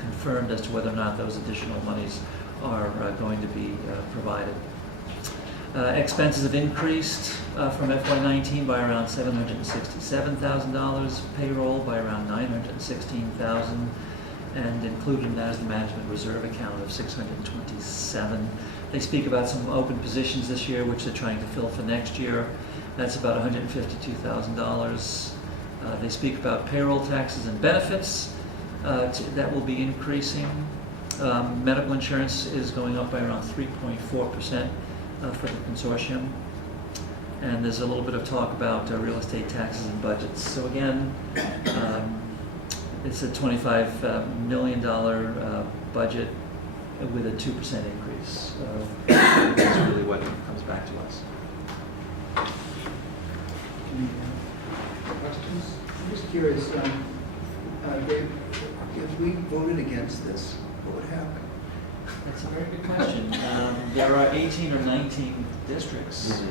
confirmed as to whether or not those additional monies are going to be provided. Expenses have increased from FY19 by around $767,000, payroll by around $916,000, and included in that is the management reserve account of $627,000. They speak about some open positions this year, which they're trying to fill for next year. That's about $152,000. They speak about payroll taxes and benefits that will be increasing. Medical insurance is going up by around 3.4%. For the consortium, and there's a little bit of talk about real estate taxes and budgets. So again, it's a $25 million budget with a 2% increase. That's really what comes back to us. Any questions? I'm just curious, Dave, if we voted against this, what would happen? That's a very good question. There are 18 or 19 districts.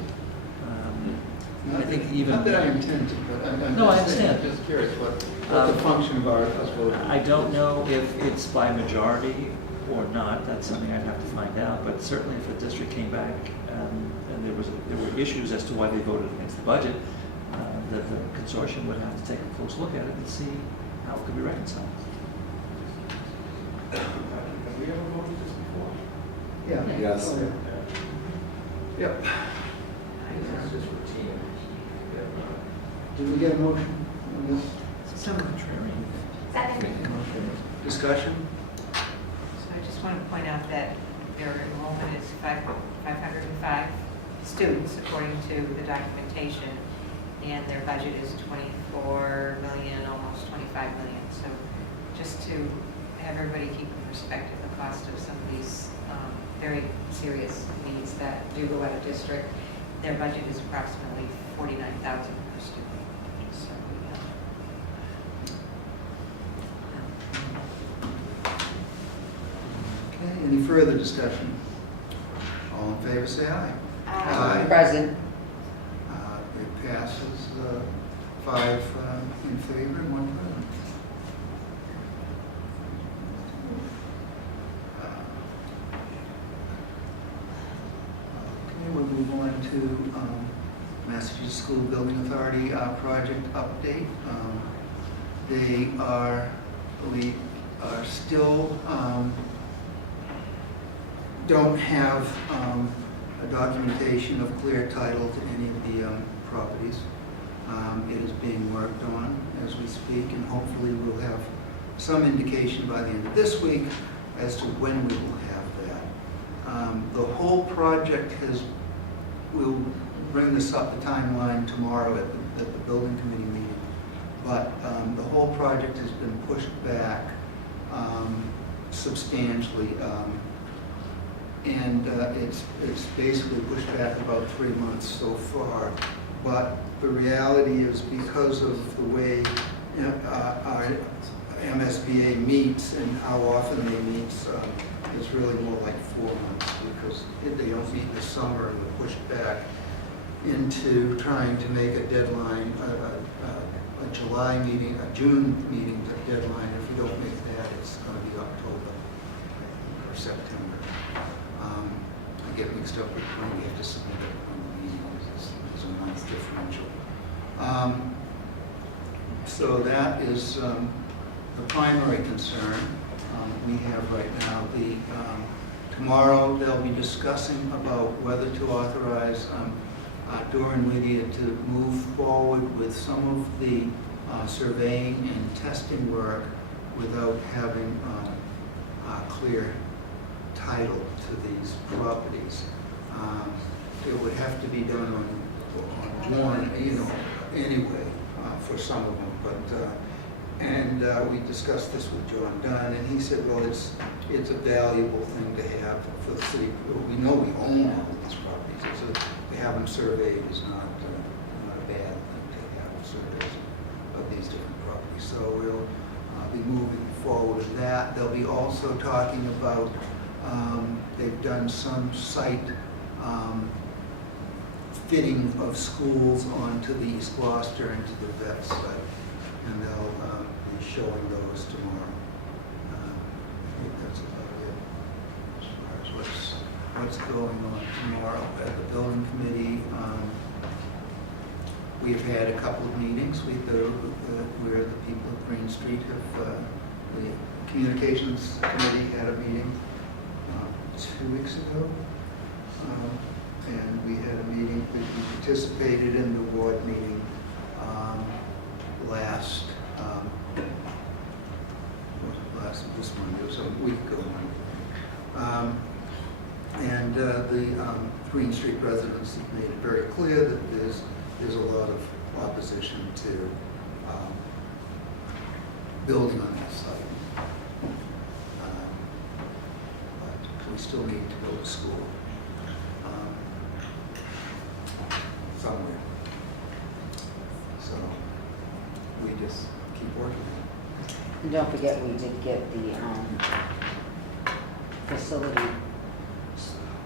I think even. Not that I intend to, but I'm No, I just saying, understand. I'm just curious what the function of us voting. I don't know if it's by majority or not, that's something I'd have to find out, but certainly if the district came back and there were issues as to why they voted against the budget, that the consortium would have to take a close look at it and see how it could be reconciled. Have we ever voted this before? Yeah. Yes. Oh, yeah. Yep. It's just routine. Did we get a motion on this? Some contrarian. Discussion? So I just want to point out that their enrollment is 505 students according to the documentation, and their budget is 24 million, almost 25 million. So just to have everybody keep in perspective the cost of some of these very serious needs that do go out of district. Their budget is approximately 49,000 per student. So Okay, any further discussion? All in favor, say aye. Aye. Present. It passes 5 in favor and 1 present. Okay, we'll move on to Massachusetts School Building Authority project update. They are still don't have a documentation of clear title to any of the properties. It is being worked on as we speak, and hopefully we'll have some indication by the end of this week as to when we will have that. The whole project we'll bring this up, the timeline, tomorrow at the building committee meeting, but the whole project has been pushed back substantially. And it's basically pushed back about 3 months so far. But the reality is, because of the way our MSBA meets and how often they meet, it's really more like 4 months, because they don't meet in the summer and we're pushed back into trying to make a deadline, a July meeting, a June meeting deadline. If we don't make that, it's going to be October or September. I get mixed up with when we have to submit it on the meeting. There's a month differential. So that is the primary concern we have right now. Tomorrow they'll be discussing about whether to authorize Dora and Lydia to move forward with some of the surveying and testing work without having clear title to these properties. It would have to be done on one, anyway, for some of them. But we discussed this with John Dunn, and he said, well, it's a valuable thing to have for the city. We know we own all these properties. To have them surveyed is not a bad thing to have surveys of these different properties. So we'll be moving forward with that. They'll be also talking about they've done some site fitting of schools onto the East Gloucester and to the vet site, and they'll be showing those tomorrow. I think that's about it as far as what's going on tomorrow at the building committee. We've had a couple of meetings where the people of Green Street have, the communications committee had a meeting 2 weeks ago, and we had a meeting, we participated in the ward meeting this Monday, so a week ago. And the Green Street residents have made it very clear that there's a lot of opposition to building on that site. We still need to build a school somewhere. So we just keep working on it. And don't forget, we did get the facility.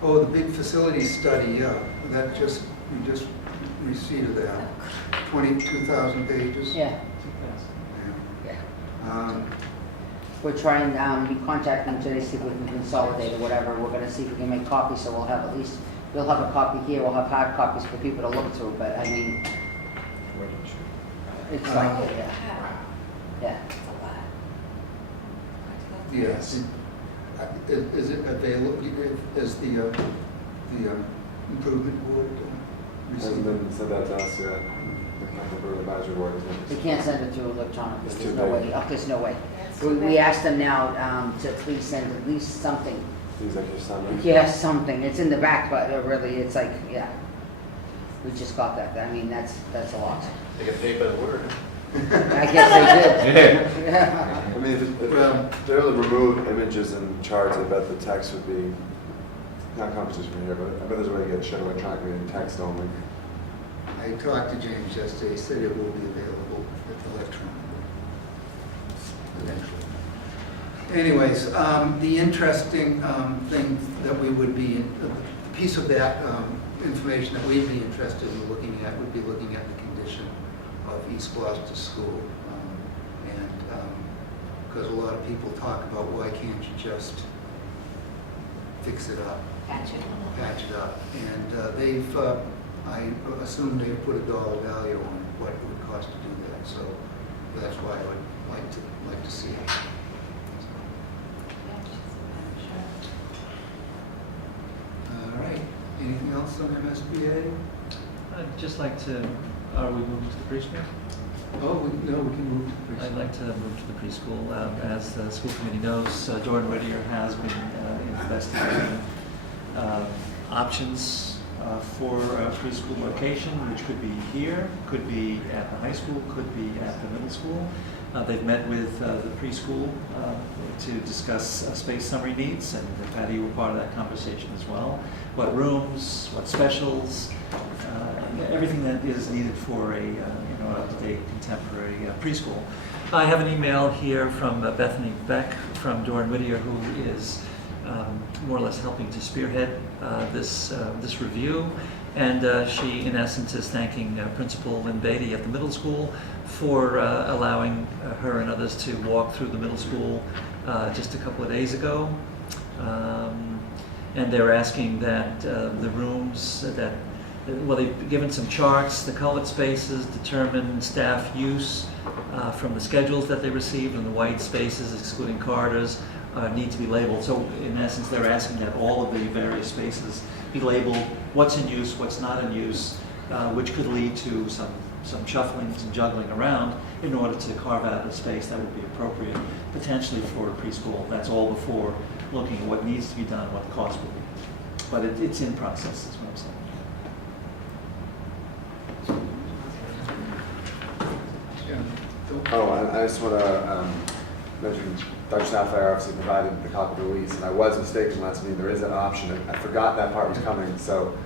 Oh, the big facility study, yeah. We just receipt of that. 22,000 pages? Yeah, Yeah. yeah. We're trying, we contacted them today, see if we can consolidate or whatever. We're gonna see if we can make copies, so we'll have at least, we'll have a copy here, we'll have hard copies for people to look through, but I mean, it's like, yeah, yeah. Yes. Is it available, is the improvement board Hasn't received? been said that to us yet. The capital advisory board isn't. They can't send it through electronically, It's there's too no big. way, there's no way. We asked them now, to please send at least something. Seems like your summary. Yeah, something, it's in the back, but really, it's like, yeah. We just got that, I mean, that's a lot. They get paid by the word. I guess they did. Yeah. I mean, if Well- they're able to remove images and charts, I bet the text would be, not competition from here, but I bet there's a way to get shit electronically in text only. I talked to James yesterday, he said it will be available electronically eventually. Anyways, the interesting thing that we would be, the piece of that information that we'd be interested in looking at would be looking at the condition of East Gloucester School. Because a lot of people talk about why can't you just fix it up? Patch it up. And they've, I assume they've put a dollar value on what it would cost to do that. So that's why I would like to see it. All right. Anything else on MSBA? I'd just like to, are we moving to the preschool? Oh, we can move to preschool. I'd like to move to the preschool. As the school committee knows, Doran Whittier has been investigating options for a preschool location, which could be here, could be at the high school, could be at the middle school. They've met with the preschool to discuss space summary needs, and Patty, you were part of that conversation as well. What rooms, what specials, everything that is needed for a up-to-date contemporary preschool. I have an email here from Bethany Beck from Doran Whittier, who is more or less helping to spearhead this review. And she, in essence, is thanking Principal Lynn Beatty at the middle school for allowing her and others to walk through the middle school just a couple of days ago. And they're asking that the rooms that, well, they've given some charts, the colored spaces determine staff use from the schedules that they received, and the white spaces, excluding corridors, need to be labeled. So in essence, they're asking that all of the various spaces be labeled, what's in use, what's not in use, which could lead to some shuffling, some juggling around in order to carve out a space that would be appropriate potentially for a preschool. That's all before looking at what needs to be done, what the cost would be. But it's in process, is what I'm saying. Oh, I just want to mention Dr. Sapphire obviously provided the copy of the release, and I was mistaken last meeting. There is an option. I forgot that part was coming, so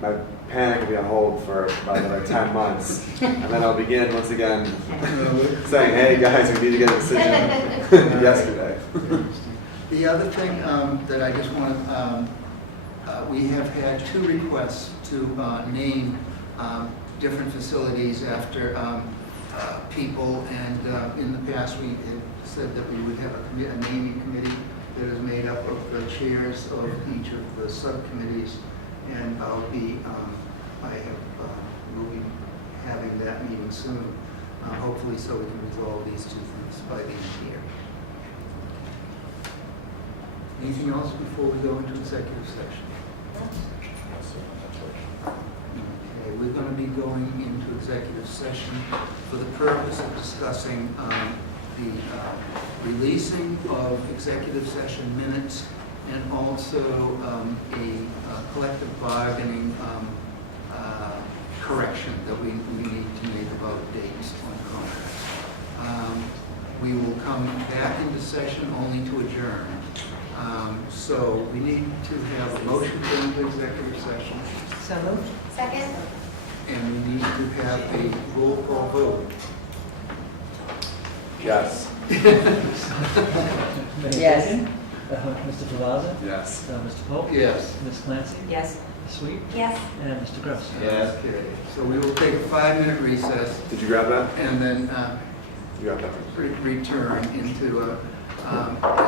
my panic will be on hold for about another 10 months, and then I'll begin once again saying, hey guys, we need to get a decision yesterday. The other thing that I just want to, we have had 2 requests to name different facilities after people, and in the past we had said that we would have a naming committee that is made up of the chairs of each of the subcommittees, and I'll be, we'll be having that meeting soon, hopefully so we can resolve these 2 things by the end of the year. Anything else before we go into executive session? Okay, we're going to be going into executive session for the purpose of discussing the releasing of executive session minutes, and also a collective bargaining correction that we need to make about dates on contracts. We will come back into session only to adjourn. So we need to have a motion to go into executive session. So moved. Second? And we need to have a roll call vote. Yes. Yes. Mr. Pilaza? Yes. Mr. Pope? Yes. Ms. Clancy? Yes. Sweet, Yes. and Mr. Gross. Yes. Okay, so we will take a 5-minute recess Did you grab that? and then You got that? return into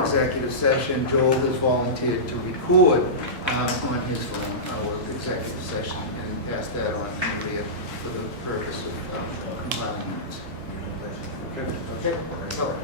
executive session. Joel has volunteered to record on his phone our executive session and pass that on to Maria for the purpose of compiling minutes. Okay. Okay? So,